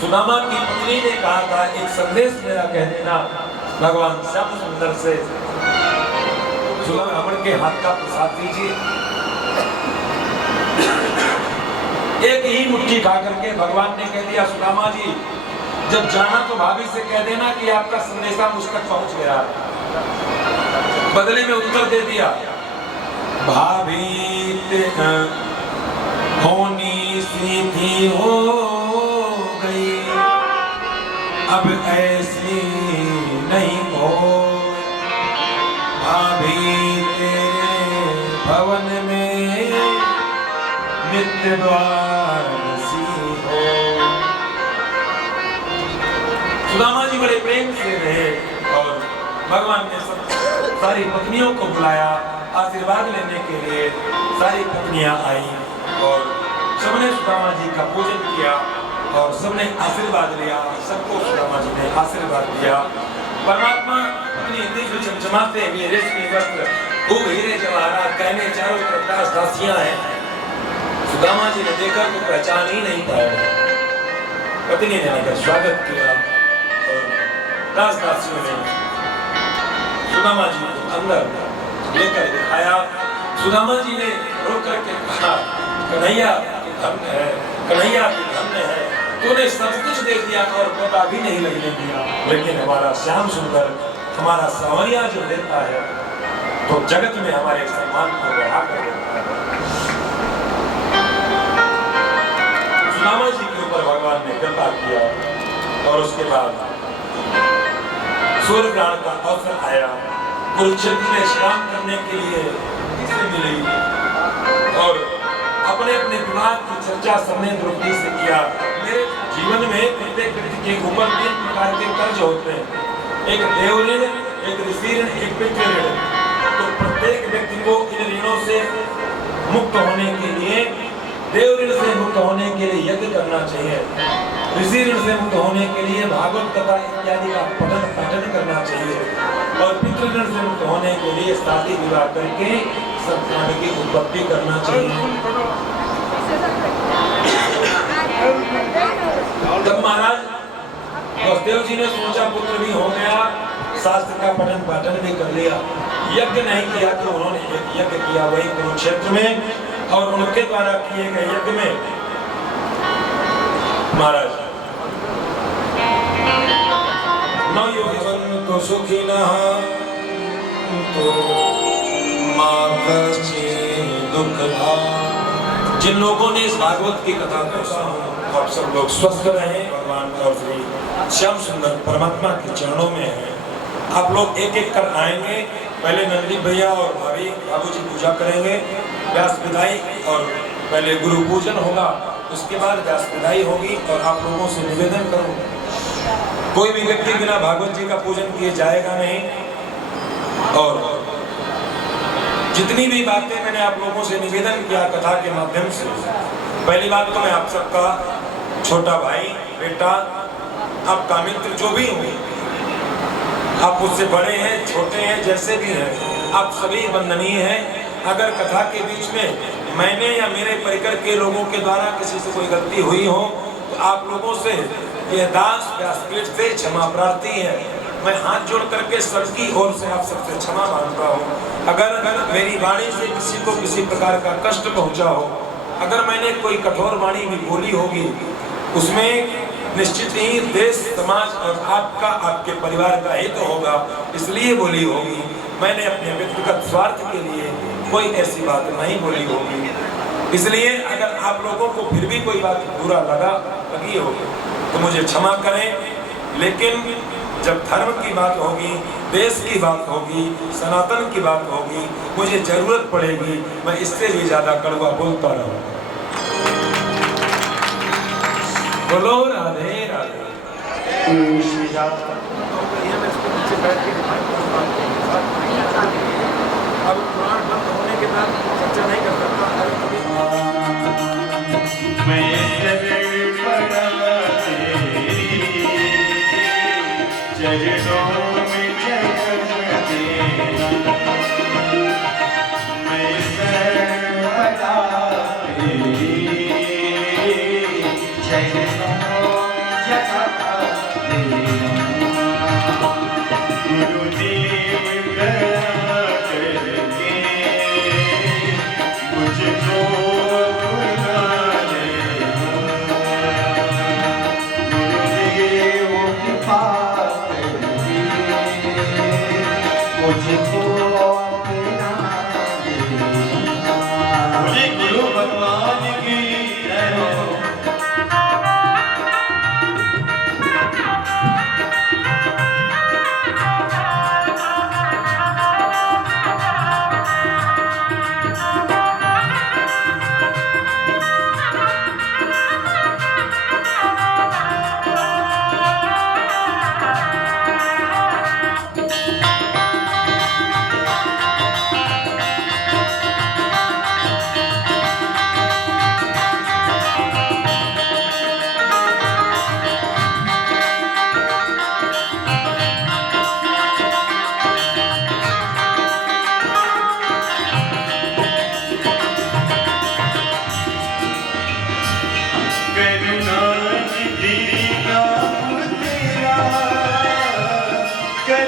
सुदामा की पत्नी ने कहा था एक संदेश मेरा कह देना, भगवान श्याम सुंदर से सुदामा के हाथ का प्रसाद दीजिए। एक ही मुट्ठी खा करके भगवान ने कह दिया सुदामा जी जब जाना तो भाभी से कह देना कि आपका संदेशा मुझ तक पहुंच गया। बदले में उत्तर दे दिया भाभी होनी सीधी हो गई, अब ऐसी नहीं हो। भाभी तेरे भवन में नित्य द्वारसी हो। सुदामा जी बड़े प्रेम से रहे और भगवान ने सारी पत्नियों को बुलाया आशीर्वाद लेने के लिए। सारी पत्नियां आई और सबने सुदामा जी का पूजन किया और सबने आशीर्वाद लिया। सबको सुदामा जी ने आशीर्वाद दिया। परमात्मा अपनी दिव्य चमचमाते हुए रेशमी वस्त्र, खूब हीरे जवाहरात गहने, चारों तरफ दास दासियां हैं। सुदामा जी ने देखा तो पहचान ही नहीं पाया। पत्नी ने आकर स्वागत किया, दास दासियों ने सुदामा जी को अंदर लेकर दिखाया। सुदामा जी ने रो करके कहा, कन्हैया धन्य है, कन्हैया धन्य है, तूने सब कुछ दे दिया और पता भी नहीं लगने दिया, लेकिन हमारा श्याम सुंदर, हमारा सांवरिया जो देता है तो जगत में हमारे सम्मान को बढ़ा कर देता है। सुदामा जी के ऊपर भगवान ने कृपा किया और उसके बाद सूर्य ग्रहण का अवसर आया। कुरुक्षेत्र में स्नान करने के लिए से मिली और अपने अपने विवाह की चर्चा सबने द्रौपदी से किया। मेरे जीवन में प्रत्येक व्यक्ति के ऊपर 3 प्रकार के कर्ज होते हैं, एक देव ऋण, एक ऋषि ऋण, एक पितृ ऋण। तो प्रत्येक व्यक्ति को इन ऋणों से मुक्त होने के लिए, देव ऋण से मुक्त होने के लिए यज्ञ करना चाहिए, ऋषि ऋण से मुक्त होने के लिए भागवत कथा इत्यादि का पठन पाठन करना चाहिए और पितृ ऋण से मुक्त होने के लिए शादी विवाह करके संतान की उत्पत्ति करना चाहिए। तब महाराज वसुदेव जी ने सोचा पुत्र भी हो गया, शास्त्र का पठन पाठन भी कर लिया, यज्ञ नहीं किया तो उन्होंने एक यज्ञ किया वही कुरुक्षेत्र में और उनके द्वारा किए गए यज्ञ में महाराज नवयोगी तो सुखिनः तो जिन लोगों ने इस भागवत की कथा को सुना, आप सब लोग स्वस्थ रहें, भगवान और श्री श्याम सुंदर परमात्मा के चरणों में है। आप लोग एक एक कर आएंगे, पहले नंदी भैया और भाभी बाबूजी पूजा करेंगे, व्यास विदाई और पहले गुरु पूजन होगा, उसके बाद व्यास विदाई होगी। और आप लोगों से निवेदन करूंगा, कोई भी व्यक्ति बिना भागवत जी का पूजन किए जाएगा नहीं। और जितनी भी बातें मैंने आप लोगों से निवेदन किया कथा के माध्यम से, पहली बात तो मैं आप सबका छोटा भाई, बेटा, आपका मित्र जो भी होंगे, आप मुझसे बड़े हैं, छोटे हैं, जैसे भी हैं, आप सभी वंदनीय हैं। अगर कथा के बीच में मैंने या मेरे परिकर के लोगों के द्वारा किसी से कोई गलती हुई हो तो आप लोगों से यह दास व्यासपीठ से क्षमा प्रार्थी है। मैं हाथ जोड़ करके सबकी ओर से आप सबसे क्षमा मांगता हूँ। अगर मेरी वाणी से किसी को किसी प्रकार का कष्ट पहुँचा हो, अगर मैंने कोई कठोर वाणी भी बोली होगी, उसमें निश्चित ही देश, समाज और आपका, आपके परिवार का हित होगा, इसलिए बोली होगी। मैंने अपने व्यक्तिगत स्वार्थ के लिए कोई ऐसी बात नहीं बोली होगी। इसलिए अगर आप लोगों को फिर भी कोई बात बुरा लगी होगी तो मुझे क्षमा करें। लेकिन जब धर्म की बात होगी, देश की बात होगी, सनातन की बात होगी, मुझे जरूरत पड़ेगी, मैं इससे भी ज्यादा कड़वा बोलता रहूं। बोलो राधे राधे। अब पुराण बंद होने के बाद चर्चा नहीं कर सकता। मैं चरणों में चरण देना, मैं सर्वदा चरणों में जगह देना। गुरुदेव दया करके मुझको बुला लेना, गुरुदेव की बात मुझको अपना देना। मुझे गुरु भगवान की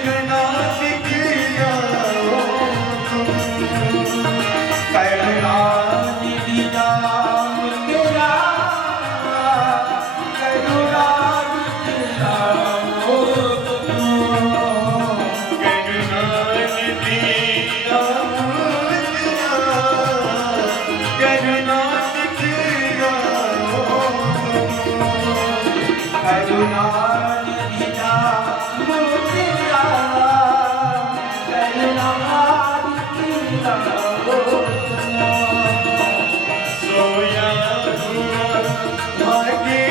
जगन्नाथ की जाओ करुणानिधि नाम तेरा करुणानिधि नाम करुणानिधि नाम तेरा करुणानिधि करुणानिधि नाम तेरा करुणानिधि नाम सोया हुआ भागे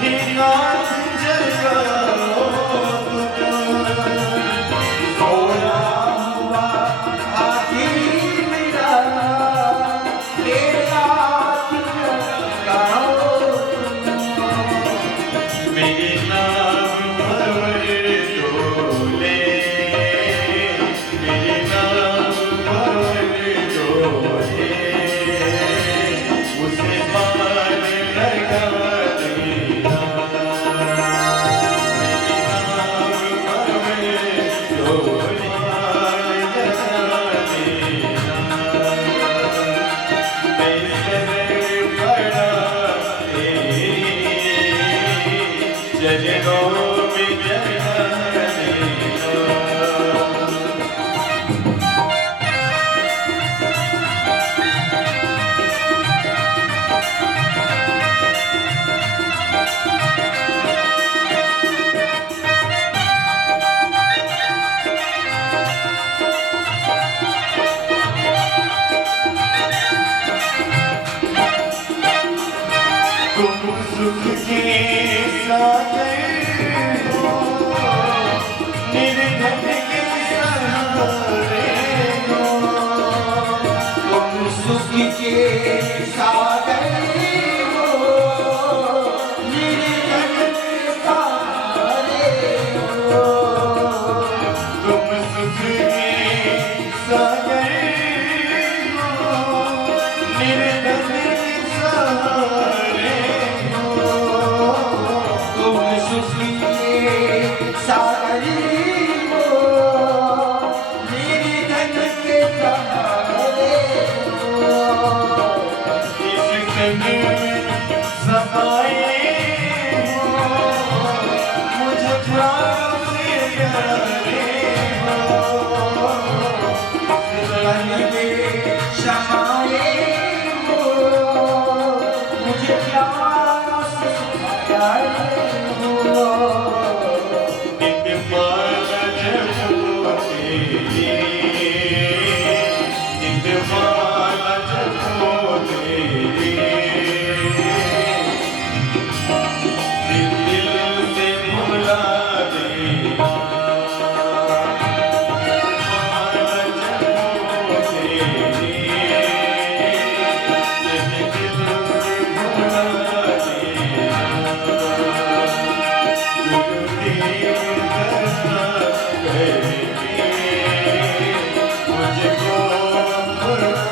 ही नाथ जगाओ सोया हुआ भागे मेरा तेरा जगाओ मेरे नाम भवर डोले मेरे नाम भवर डोले उसे पार लगा देना मेरे नाम भवर डोले पार लगा देना मैं सर पड़ा तेरी चरणों में जगा देना तुम सुख के सागर हो निर्धन के सहारे हो तुम सुख के सागर हो निर्धन के सहारे हो तुम सुख के सागर हो निर्धन के सहारे तुम सुख के सागरी हो मेरे धन के सहारे हो इस क्षण सफाए हो मुझे प्यार से प्यारे हो इस क्षण में समाए हो मुझे प्यार से प्यारे हो नित्य माला जपो तेरी नित्य माला जपो तेरी दिल से भुला देना माला जपो तेरी दिल से भुला देना गुरुदेव करना करके मुझको भुला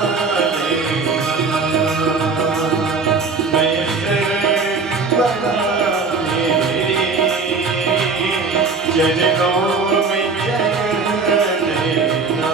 लेना मैं शरण बना मेरी चरणों में जगह लेना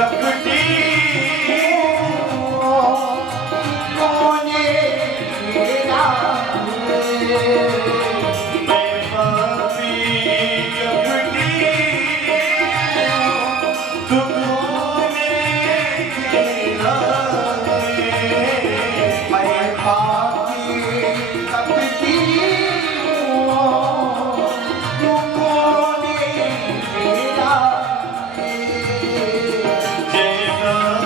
कपटी कोने तेरा मैं पापी कपटी तू कोने तेरा मैं पापी कपटी तू कोने तेरा जय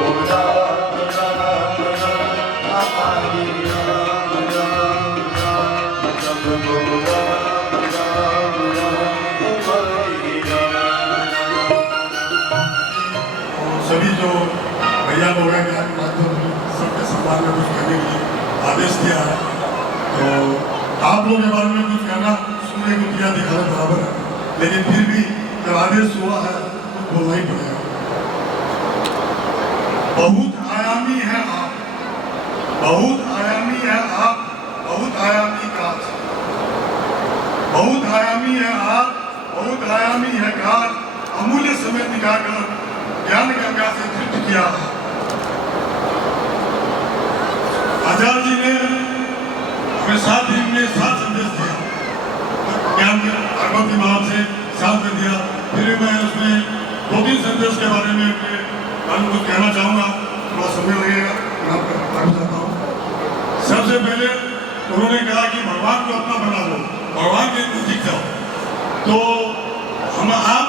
राम राम हमारी राम राम राम सबको राम राम हमारी राम। सभी जो भैया लोग हैं सबके सम्मान में कुछ करने के लिए आदेश दिया है, तो आप लोग के बारे में कुछ कहना सुनने को दिया दिखाना बराबर है, लेकिन फिर भी जब आदेश हुआ है तो बोलना ही पड़ेगा। बहुत आयामी है आप, बहुत आयामी है आप, बहुत आयामी काज, बहुत आयामी है आप, बहुत आयामी है काज, अमूल्य समय निकालकर ज्ञान गंगा से तृप्त किया। आचार्य जी ने हमें 7 दिन में 7 संदेश दिया, ज्ञान भगवती महाराज से 7 में दिया। फिर मैं उसमें 2-3 संदेश के बारे में कुछ कहना चाहूँगा, थोड़ा समय लगेगा, मैं आपको चाहता हूँ। सबसे पहले उन्होंने कहा कि भगवान को अपना बना लो, भगवान के नजदीक जाओ। तो हम आप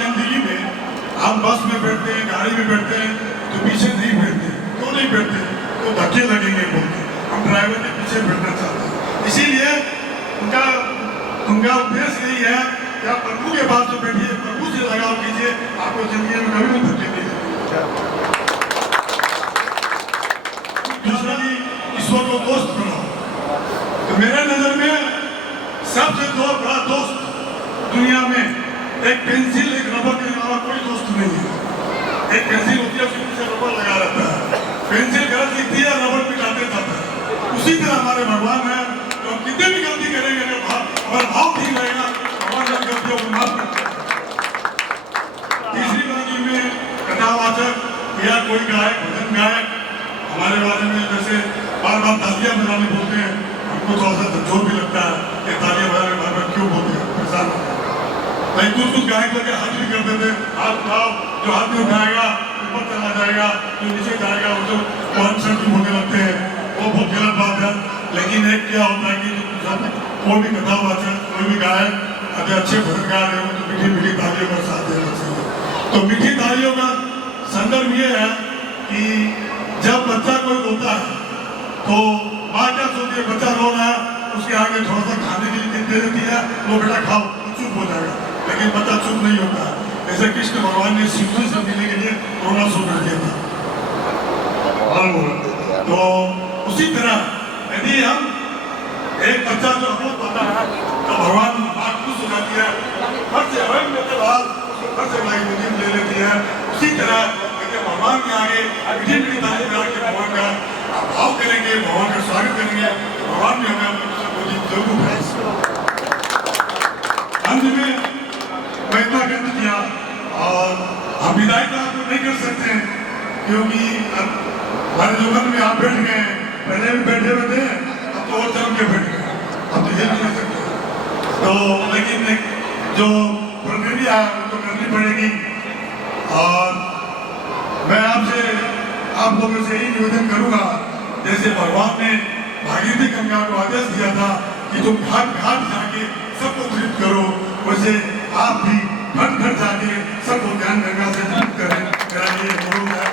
जिंदगी में हम बस में बैठते हैं, गाड़ी में बैठते हैं तो पीछे नहीं बैठते। क्यों नहीं बैठते? तो धक्के लगेंगे बोलते, हम ड्राइवर के पीछे बैठना चाहते हैं। इसीलिए उनका उद्देश्य यही है कि आप प्रभु के पास जो बैठिए, प्रभु से लगाव कीजिए, आपको जिंदगी में कभी भी धक्के नहीं लगेंगे। दूसरा भी ईश्वर को दोस्त बनाओ। तो मेरे नजर में सबसे बड़ा दोस्त दुनिया में एक पेंसिल, एक रबर के अलावा कोई दोस्त नहीं है। एक पेंसिल होती है, उसके पीछे रबर लगा रहता है, पेंसिल गलत लिखती है, रबर पिटाते जाता है। उसी तरह हमारे भगवान है, तो हम कितने भी गलती करेंगे अगर भाव ठीक रहेगा, भगवान जब गलतियों को माफ करते हैं। तीसरी बात में कथावाचक या कोई गायक, भजन गायक हमारे बारे में जैसे बार तालियां बजाने बोलते हैं, हमको थोड़ा सा झकझोर भी लगता है कि तालियां बजाने बार क्यों बोलते हैं, परेशान होते हैं। लेकिन कुछ गायक लगे हाथ भी कर देते, हाथ उठाओ, जो हाथ में उठाएगा ऊपर चला जाएगा, जो नीचे जाएगा वो जो कॉन्सर्ट होने लगते हैं, वो बहुत गलत बात है। लेकिन एक क्या होता है कि कोई भी कथावाचक, कोई भी गायक अगर अच्छे भजन गा रहे हो तो मीठी मीठी तालियों का साथ देना चाहिए। तो मीठी तालियों का संदर्भ ये है कि जब बच्चा कोई रोता है तो माँ क्या सोचती है, बच्चा रो रहा है, उसके आगे थोड़ा सा खाने के लिए दे देती है, वो बेटा खाओ, चुप हो जाएगा। लेकिन बच्चा चुप नहीं होता है। जैसे कृष्ण भगवान ने शिव से मिलने के लिए रोना शुरू कर दिया था। तो उसी तरह यदि हम एक बच्चा जो बहुत बता है तो भगवान बात खुश हो जाती है, फट से ले लेती है। उसी तरह भगवान के आगे मीठी ताली बजा के भगवान का भाव करेंगे, भगवान का स्वागत करेंगे, तो भगवान भी हमें अपनी जरूर है। अंत में मैं इतना व्यक्त किया और हम विदाई तो आपको नहीं कर सकते हैं, क्योंकि हमारे जीवन में आप बैठ गए, पहले भी बैठे हुए थे, अब तो और जम के बैठ गए, अब तो ये नहीं कर सकते। तो लेकिन जो प्रक्रिया है उनको करनी पड़ेगी। और मैं आप लोगों से यही निवेदन करूंगा, जैसे भगवान ने भागीरथी गंगा को आदेश दिया था कि तुम घाट घाट जाके सबको तृप्त करो, वैसे आप भी घर घर जाके सबको ज्ञान गंगा से तृप्त करें, मेरा ये अनुरोध है।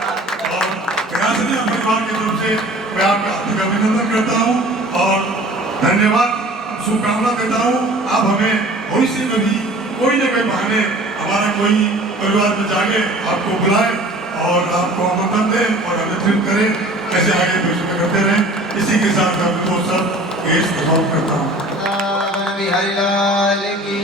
और प्रयासनिया परिवार की तरफ से मैं आपका हार्दिक अभिनंदन करता हूँ और धन्यवाद, शुभकामना देता हूँ। आप हमें भविष्य में भी कोई न कोई बहाने हमारा कोई परिवार में जाके आपको बुलाए और आपको आमंत्रण दे और हमें तृप्त करे, ऐसे आगे भविष्य में करते रहें। इसी के साथ मैं आपको सब ये समाप्त करता हूँ। हरिलाल की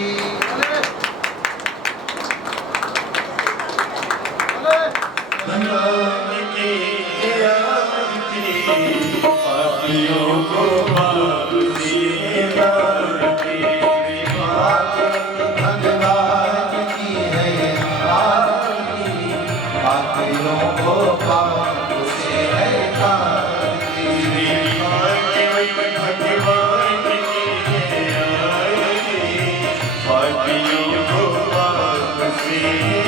Bye.